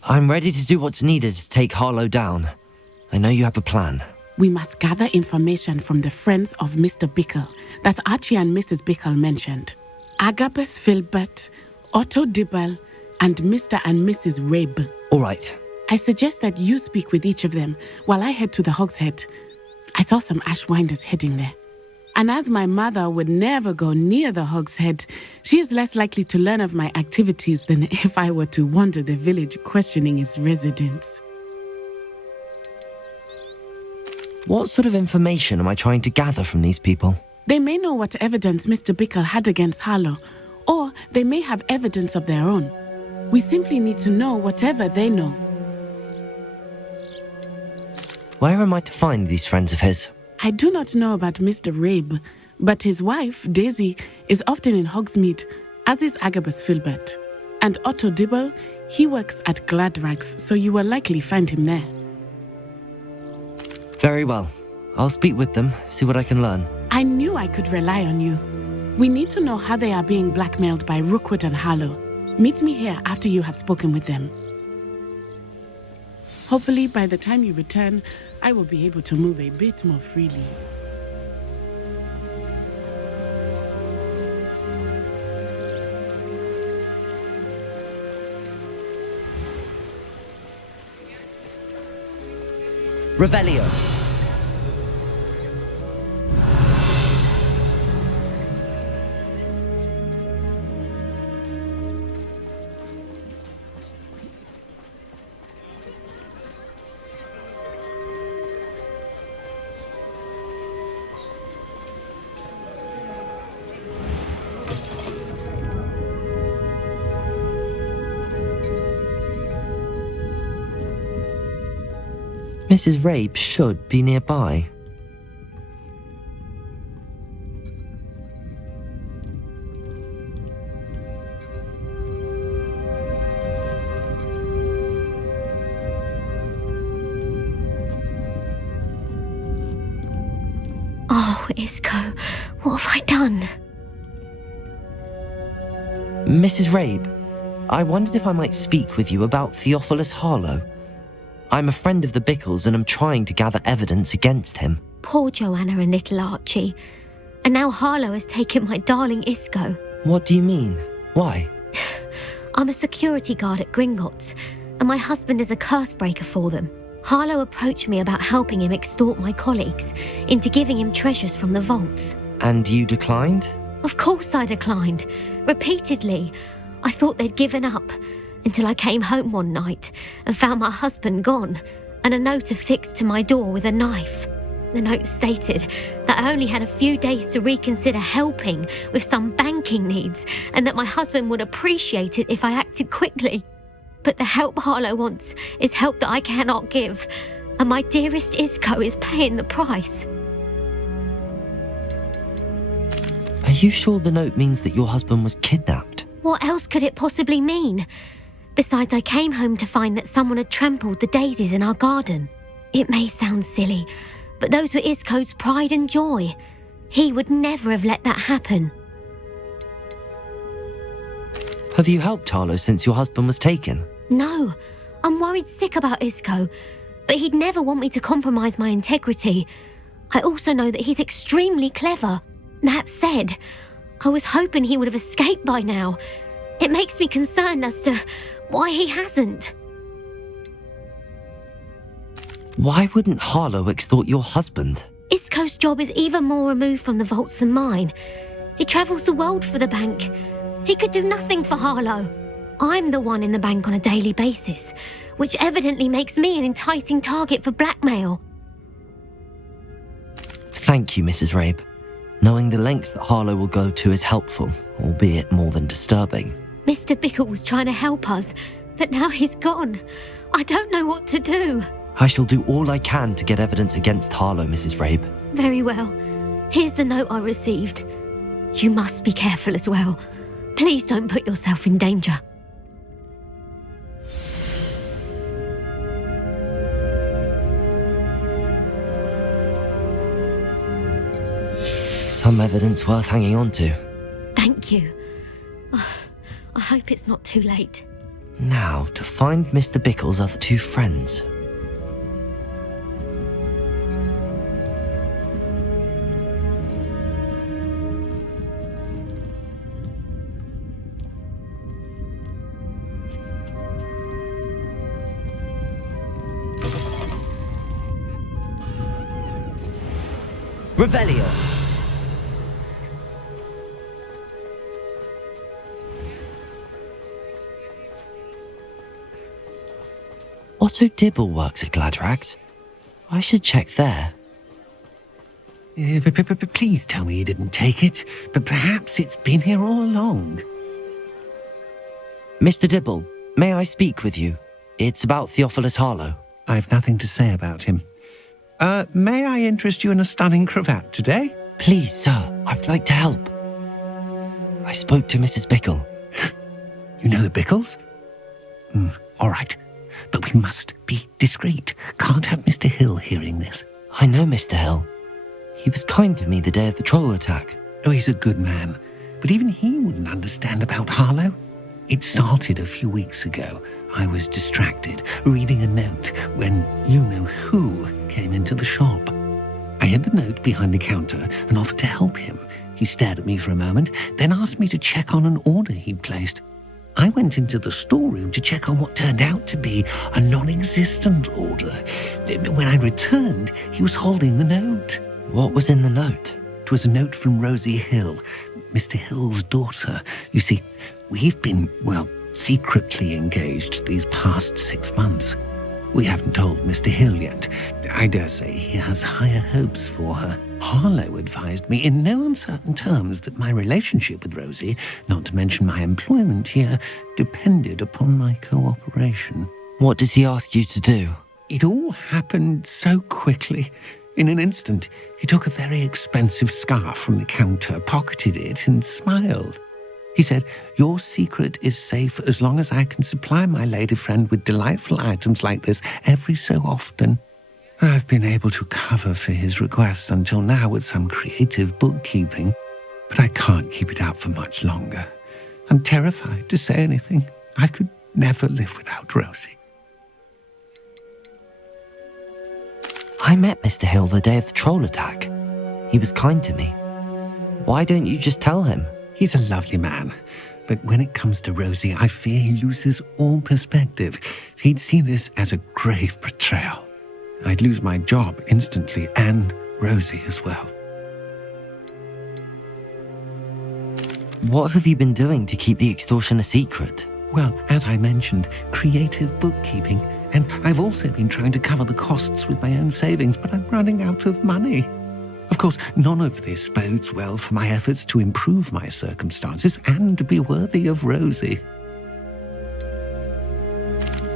I'm ready to do what's needed to take Harlow down. I know you have a plan. We must gather information from the friends of Mr. Bickle that Archie and Mrs. Bickle mentioned. Agabus Filbert, Otto Dibble, and Mr. and Mrs. Rabe. All right. I suggest that you speak with each of them while I head to the Hogshead. I saw some Ashwinders heading there. And as my mother would never go near the Hog's Head, she is less likely to learn of my activities than if I were to wander the village questioning its residents. What sort of information am I trying to gather from these people? They may know what evidence Mr. Bickle had against Harlow, or they may have evidence of their own. We simply need to know whatever they know. Where am I to find these friends of his? I do not know about Mr. Rabe, but his wife, Daisy, is often in Hogsmeade, as is Agabus Filbert. And Otto Dibble, he works at Gladrags, so you will likely find him there. Very well. I'll speak with them, see what I can learn. I knew I could rely on you. We need to know how they are being blackmailed by Rookwood and Harlow. Meet me here after you have spoken with them. Hopefully, by the time you return, I will be able to move a bit more freely. Revelio. Mrs. Rabe should be nearby. Oh, Isco, what have I done? Mrs. Rabe, I wondered if I might speak with you about Theophilus Harlow. I'm a friend of the Bickles and I'm trying to gather evidence against him. Poor Joanna and little Archie. And now Harlow has taken my darling Isco. What do you mean? Why? I'm a security guard at Gringotts, and my husband is a curse breaker for them. Harlow approached me about helping him extort my colleagues into giving him treasures from the vaults. And you declined? Of course I declined. Repeatedly. I thought they'd given up, until I came home one night and found my husband gone and a note affixed to my door with a knife. The note stated that I only had a few days to reconsider helping with some banking needs and that my husband would appreciate it if I acted quickly. But the help Harlow wants is help that I cannot give, and my dearest Isco is paying the price. Are you sure the note means that your husband was kidnapped? What else could it possibly mean? Besides, I came home to find that someone had trampled the daisies in our garden. It may sound silly, but those were Isco's pride and joy. He would never have let that happen. Have you helped Harlow since your husband was taken? No, I'm worried sick about Isco, but he'd never want me to compromise my integrity. I also know that he's extremely clever. That said, I was hoping he would have escaped by now. It makes me concerned as to why he hasn't. Why wouldn't Harlow extort your husband? Isco's job is even more removed from the vaults than mine. He travels the world for the bank. He could do nothing for Harlow. I'm the one in the bank on a daily basis, which evidently makes me an enticing target for blackmail. Thank you, Mrs. Rabe. Knowing the lengths that Harlow will go to is helpful, albeit more than disturbing. Mr. Bickle was trying to help us, but now he's gone. I don't know what to do. I shall do all I can to get evidence against Harlow, Mrs. Rabe. Very well. Here's the note I received. You must be careful as well. Please don't put yourself in danger. Some evidence worth hanging on to. Thank you. I hope it's not too late. Now, to find Mr. Bickle's other two friends. Revelio. Otto Dibble works at Gladrags. I should check there. Please tell me you didn't take it, but perhaps it's been here all along. Mr. Dibble, may I speak with you? It's about Theophilus Harlow. I've nothing to say about him. May I interest you in a stunning cravat today? Please, sir, I'd like to help. I spoke to Mrs. Bickle. You know the Bickles? All right, but we must be discreet. Can't have Mr. Hill hearing this. I know Mr. Hill. He was kind to me the day of the troll attack. Oh, he's a good man, but even he wouldn't understand about Harlow. It started a few weeks ago. I was distracted, reading a note, when you-know-who came into the shop. I hid the note behind the counter and offered to help him. He stared at me for a moment, then asked me to check on an order he'd placed. I went into the storeroom to check on what turned out to be a non-existent order. When I returned, he was holding the note. What was in the note? It was a note from Rosie Hill, Mr. Hill's daughter. You see, we've been, secretly engaged these past 6 months. We haven't told Mr. Hill yet. I dare say he has higher hopes for her. Harlow advised me in no uncertain terms that my relationship with Rosie, not to mention my employment here, depended upon my cooperation. What did he ask you to do? It all happened so quickly. In an instant, he took a very expensive scarf from the counter, pocketed it, and smiled. He said, "Your secret is safe as long as I can supply my lady friend with delightful items like this every so often." I've been able to cover for his requests until now with some creative bookkeeping, but I can't keep it up for much longer. I'm terrified to say anything. I could never live without Rosie. I met Mr. Hill the day of the troll attack. He was kind to me. Why don't you just tell him? He's a lovely man, but when it comes to Rosie, I fear he loses all perspective. He'd see this as a grave betrayal. I'd lose my job instantly, and Rosie as well. What have you been doing to keep the extortion a secret? Well, as I mentioned, creative bookkeeping, and I've also been trying to cover the costs with my own savings, but I'm running out of money. Of course, none of this bodes well for my efforts to improve my circumstances and to be worthy of Rosie.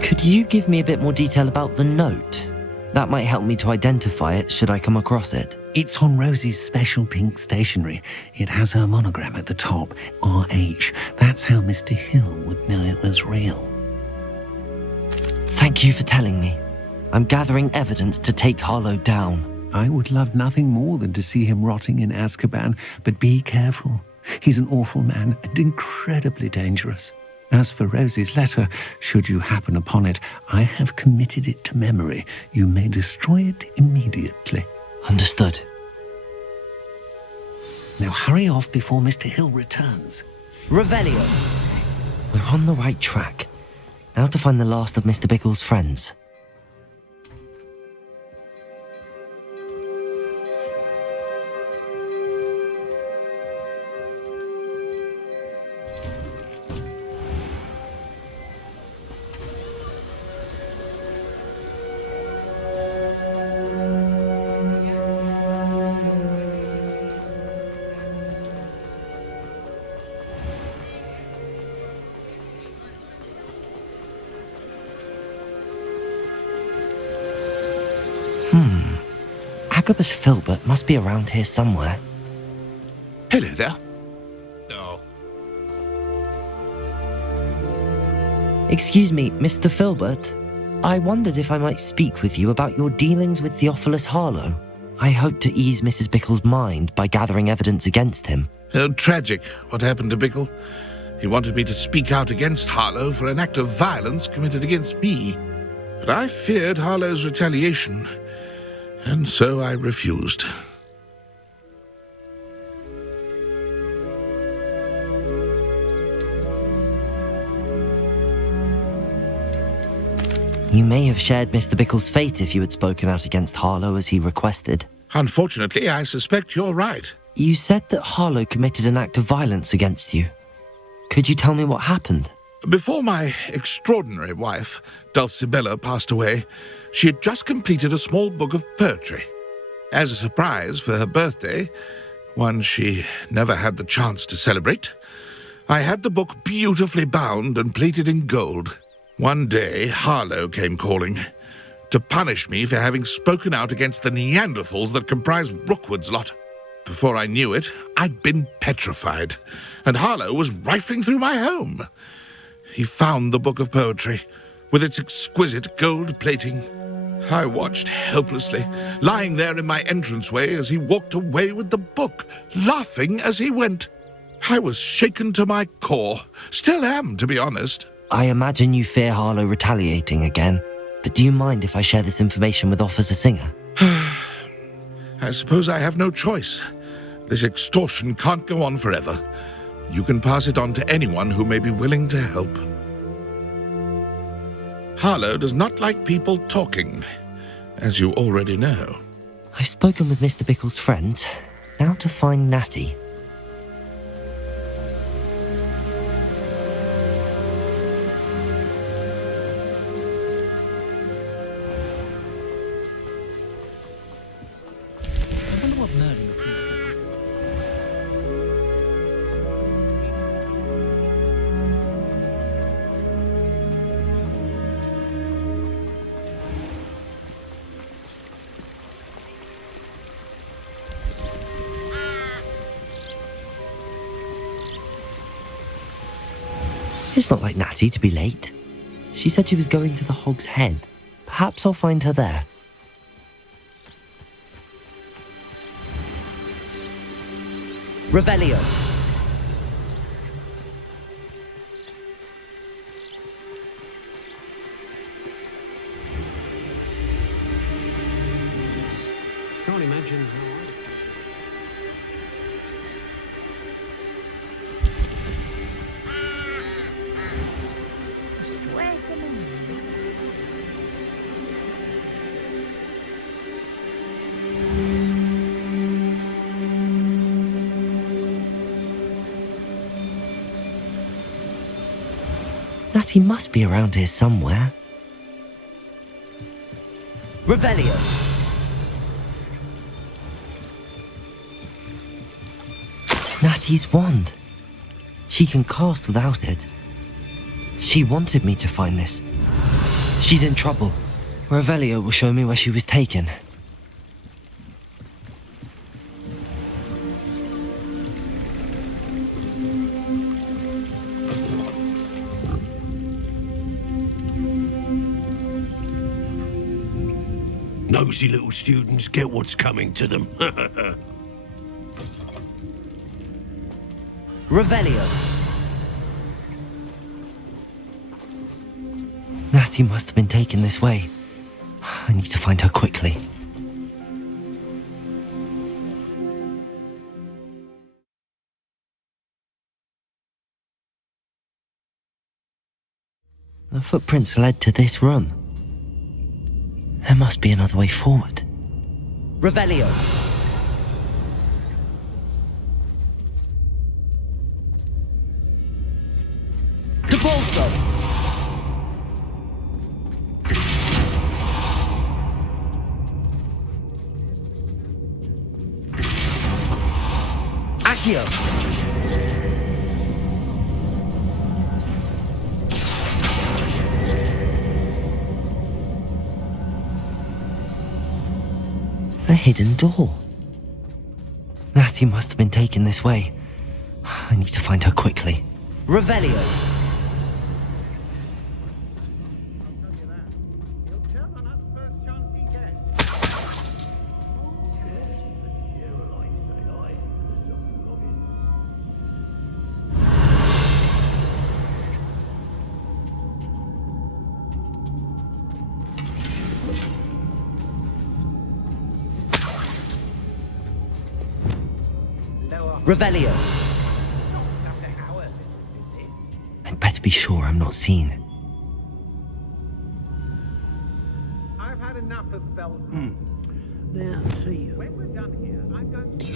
Could you give me a bit more detail about the note? That might help me to identify it should I come across it. It's on Rosie's special pink stationery. It has her monogram at the top, RH. That's how Mr. Hill would know it was real. Thank you for telling me. I'm gathering evidence to take Harlow down. I would love nothing more than to see him rotting in Azkaban, but be careful. He's an awful man and incredibly dangerous. As for Rosie's letter, should you happen upon it, I have committed it to memory. You may destroy it immediately. Understood. Now hurry off before Mr. Hill returns. Revelio! We're on the right track. Now to find the last of Mr. Bickle's friends. Agabus Filbert must be around here somewhere. Hello there. Oh. Excuse me, Mr. Filbert. I wondered if I might speak with you about your dealings with Theophilus Harlow. I hope to ease Mrs. Bickle's mind by gathering evidence against him. Tragic, what happened to Bickle. He wanted me to speak out against Harlow for an act of violence committed against me. But I feared Harlow's retaliation, and so I refused. You may have shared Mr. Bickle's fate if you had spoken out against Harlow as he requested. Unfortunately, I suspect you're right. You said that Harlow committed an act of violence against you. Could you tell me what happened? Before my extraordinary wife, Dulcibella, passed away, she had just completed a small book of poetry. As a surprise for her birthday, one she never had the chance to celebrate, I had the book beautifully bound and plated in gold. One day, Harlow came calling to punish me for having spoken out against the Neanderthals that comprise Rookwood's lot. Before I knew it, I'd been petrified, and Harlow was rifling through my home. He found the book of poetry, with its exquisite gold plating. I watched helplessly, lying there in my entranceway as he walked away with the book, laughing as he went. I was shaken to my core. Still am, to be honest. I imagine you fear Harlow retaliating again, but do you mind if I share this information with Officer Singer? I suppose I have no choice. This extortion can't go on forever. You can pass it on to anyone who may be willing to help. Harlow does not like people talking, as you already know. I've spoken with Mr. Bickle's friends. Now to find Natty. I wonder what Merlin would think. It's not like Natty to be late. She said she was going to the Hog's Head. Perhaps I'll find her there. Revelio. Can't imagine how I swear to God. Natty must be around here somewhere. Revelio. Natty's wand. She can cast without it. She wanted me to find this. She's in trouble. Revelio will show me where she was taken. Nosy little students get what's coming to them. Revelio. Natty must have been taken this way. I need to find her quickly. The footprints led to this room. There must be another way forward. Revelio. De Bolso. Accio. A hidden door. Natty must have been taken this way. I need to find her quickly. Revelio. Revelio. I'd better be sure I'm not seen. I've had enough of Velcro. Now, see you. When we're done here, I'm going to...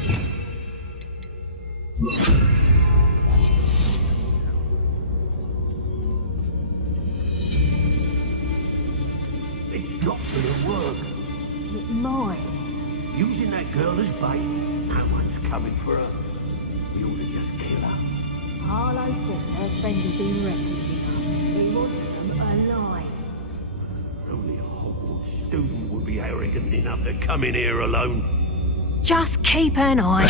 Using that girl as bait. No one's coming for her. We ought to just kill her. Harlow says her friend has been reckless enough. He wants them alive. Only a Hogwarts student would be arrogant enough to come in here alone. Just keep an eye.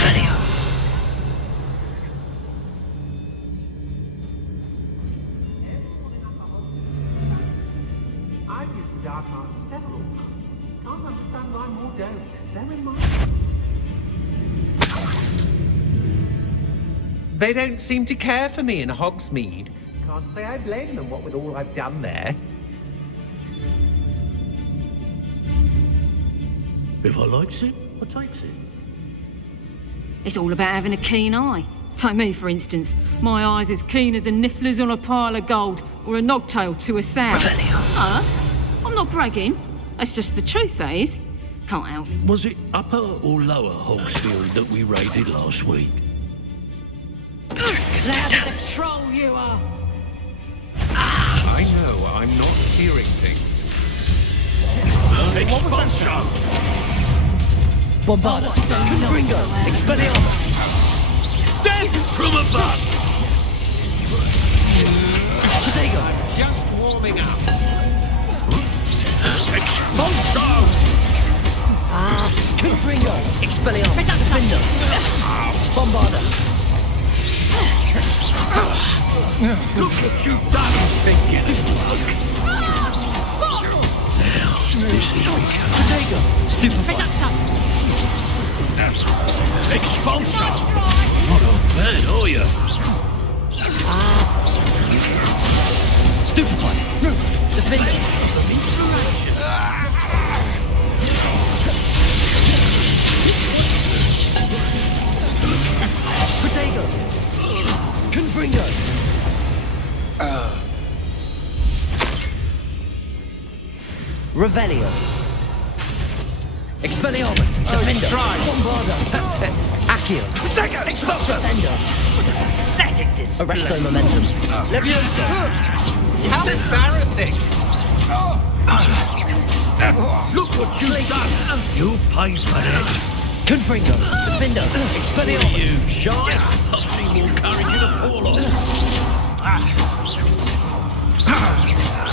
I've used the dark arts several times. Can't understand why more don't. They're in my... They don't seem to care for me in Hogsmeade. Can't say I blame them, what with all I've done there. If I likes it, I takes it. It's all about having a keen eye. Take me, for instance. My eye's as keen as a niffler's on a pile of gold, or a nogtail to a sow. I'm not bragging. That's just the truth, that is. Can't help it. Was it upper or lower Hogsfield that we raided last week? Loud as a troll you are. I know I'm not hearing things. Expulsion! Bombarda, Confringo, Expelliarmus. Death from above! Protego, Just warming up. Expulsion! Confringo, Expelliarmus, Defender. Bombarda. Look what you've done! Now, this is becoming... Protego, Stupefy. Expulsion! Not a bad, are you? Stupefy. Defender. Protego. Confringo. Revelio. Expelliarmus. Defender. Bombarda. Accio. Protego! Expulsion! Descendo. Pathetic display! Arresto momentum. Levioso. How embarrassing! Look what you've done! You paid for that! Confringo. Defender. Expelliarmus. You shy? I've seen more courage in a poor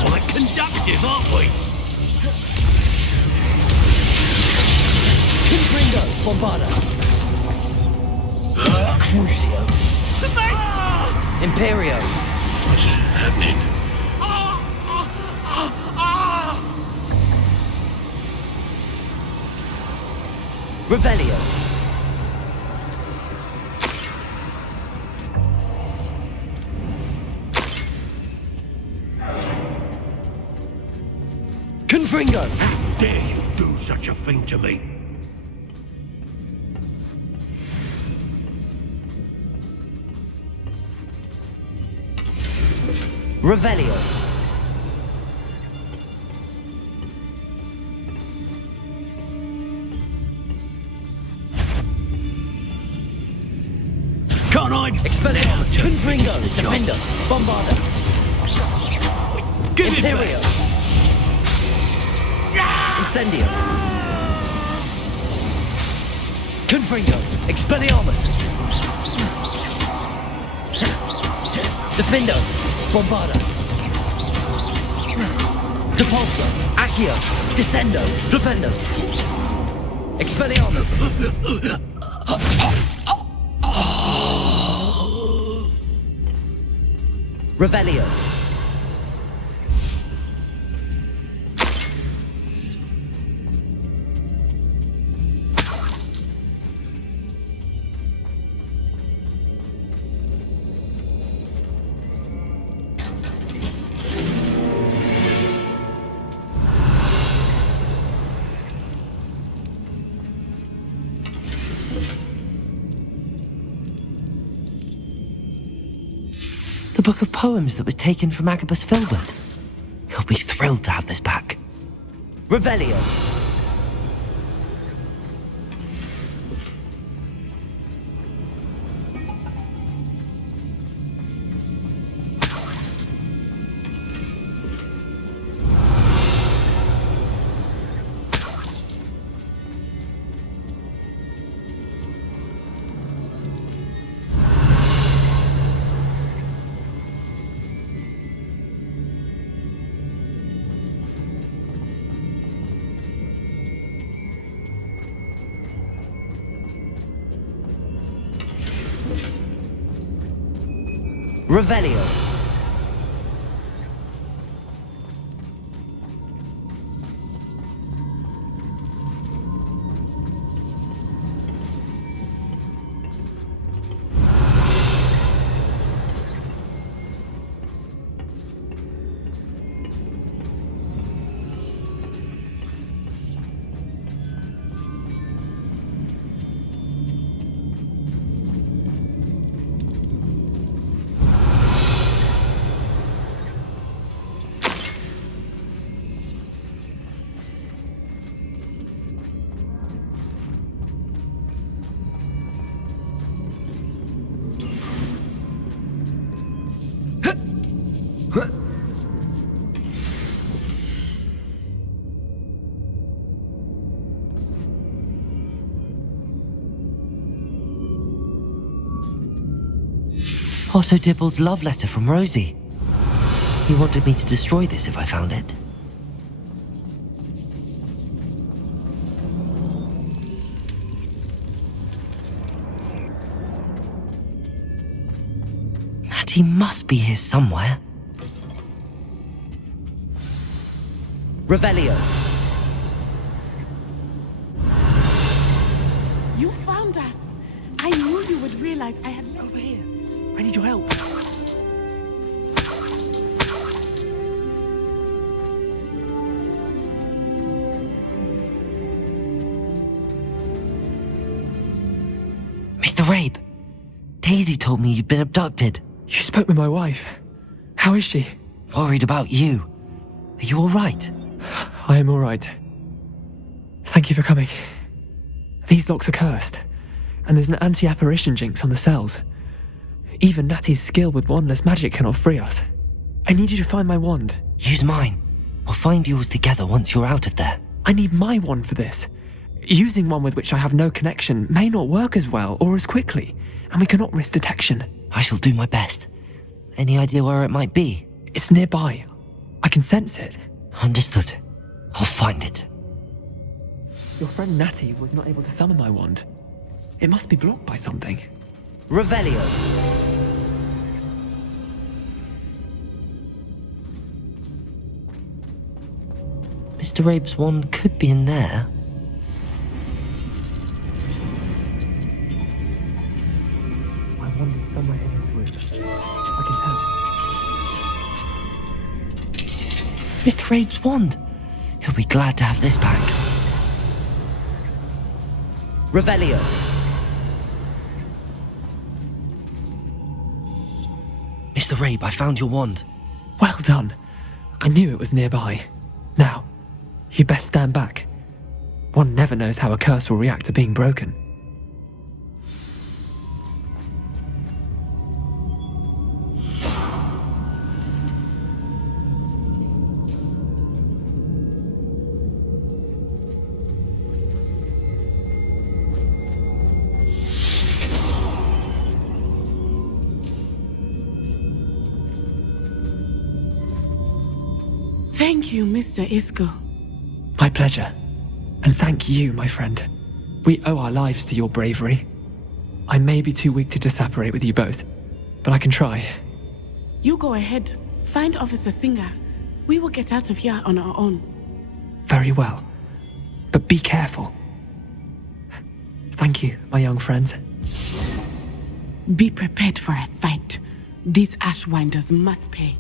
Quite conductive, aren't we? Confringo. Bombarda. Crucio. Imperio. What's happening? Revelio. Confringo. How dare you do such a thing to me? Revelio. Can't I? Expelliarmus. Confringo. Defender. Bombarda. Give it Imperio. Incendio. Confringo. Expelliarmus. Defendo. Bombarda. Depulso. Accio. Descendo. Flipendo. Expelliarmus. Revelio. The book of poems that was taken from Agabus Filbert. He'll be thrilled to have this back. Revelio. Revelio. Otto Dibble's love letter from Rosie. He wanted me to destroy this if I found it. Natty must be here somewhere. Revelio. You found us! I knew you would realize I had... Over here. I need your help. Mr. Rabe, Daisy told me you'd been abducted. You spoke with my wife. How is she? Worried about you. Are you all right? I am all right. Thank you for coming. These locks are cursed, and there's an anti-apparition jinx on the cells. Even Natty's skill with wandless magic cannot free us. I need you to find my wand. Use mine. We'll find yours together once you're out of there. I need my wand for this. Using one with which I have no connection may not work as well or as quickly, and we cannot risk detection. I shall do my best. Any idea where it might be? It's nearby. I can sense it. Understood. I'll find it. Your friend Natty was not able to summon my wand. It must be blocked by something. Revelio. Mr. Rabe's wand could be in there. My wand is somewhere in this room. I can tell. Mr. Rabe's wand. He'll be glad to have this back. Revelio. Mr. Rabe, I found your wand. Well done. I knew it was nearby. Now, you best stand back. One never knows how a curse will react to being broken. Thank you, Mr. Isco. My pleasure. And thank you, my friend. We owe our lives to your bravery. I may be too weak to disapparate with you both, but I can try. You go ahead. Find Officer Singer. We will get out of here on our own. Very well. But be careful. Thank you, my young friends. Be prepared for a fight. These Ashwinders must pay.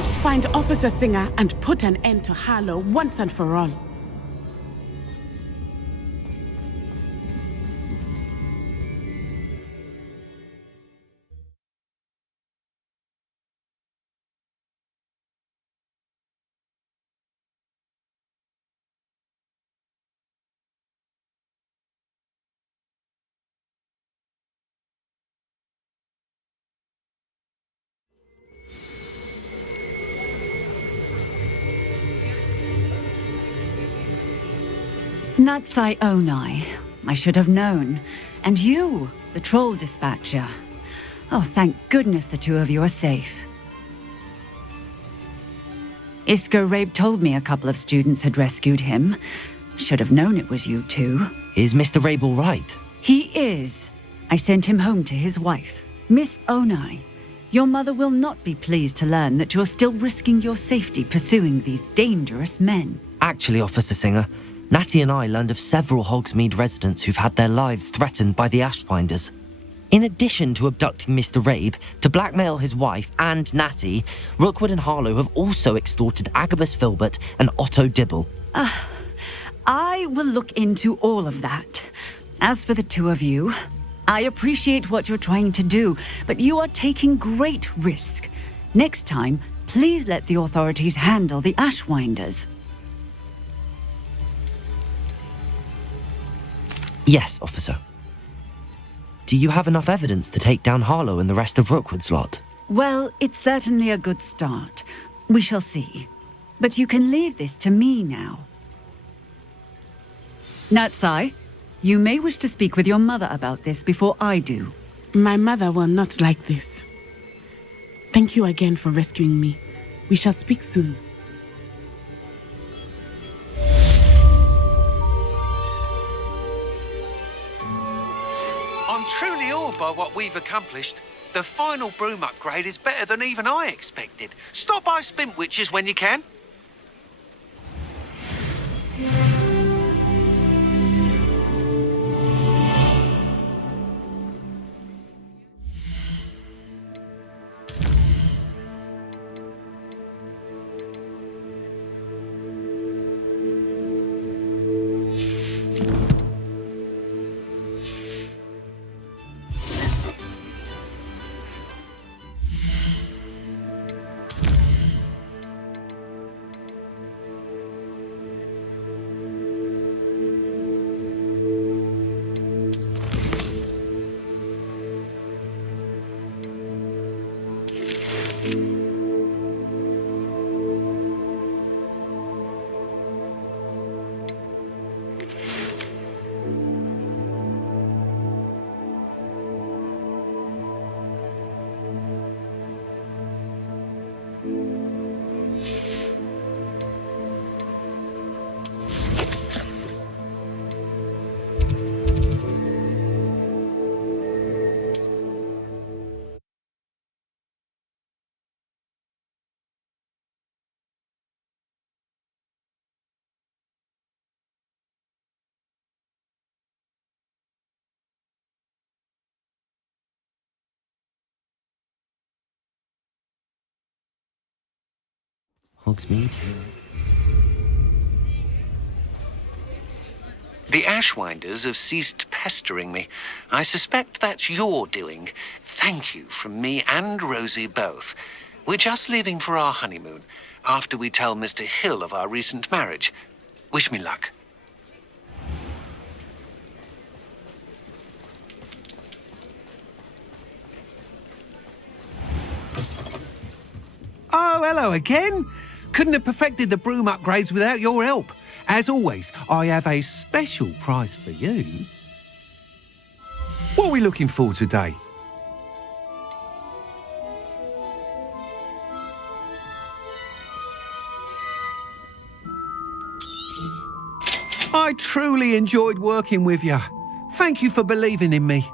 Let's find Officer Singer and put an end to Harlow once and for all. Natsai Onai. I should have known. And you, the troll dispatcher. Oh, thank goodness the two of you are safe. Isco Rabe told me a couple of students had rescued him. Should have known it was you two. Is Mr. Rabe all right? He is. I sent him home to his wife. Miss Onai, your mother will not be pleased to learn that you're still risking your safety pursuing these dangerous men. Actually, Officer Singer, Natty and I learned of several Hogsmeade residents who've had their lives threatened by the Ashwinders. In addition to abducting Mr. Rabe to blackmail his wife and Natty, Rookwood and Harlow have also extorted Agabus Filbert and Otto Dibble. I will look into all of that. As for the two of you, I appreciate what you're trying to do, but you are taking great risk. Next time, please let the authorities handle the Ashwinders. Yes, officer. Do you have enough evidence to take down Harlow and the rest of Rookwood's lot? Well, it's certainly a good start. We shall see. But you can leave this to me now. Natsai, you may wish to speak with your mother about this before I do. My mother will not like this. Thank you again for rescuing me. We shall speak soon. I'm truly awed by what we've accomplished. The final broom upgrade is better than even I expected. Stop by Spintwitches when you can. Hogsmeade? The Ashwinders have ceased pestering me. I suspect that's your doing. Thank you from me and Rosie both. We're just leaving for our honeymoon, after we tell Mr. Hill of our recent marriage. Wish me luck. Oh, hello again. Couldn't have perfected the broom upgrades without your help. As always, I have a special prize for you. What are we looking for today? I truly enjoyed working with you. Thank you for believing in me.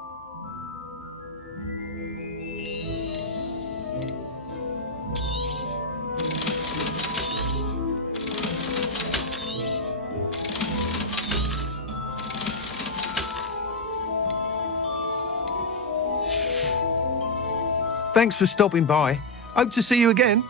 Thanks for stopping by. Hope to see you again.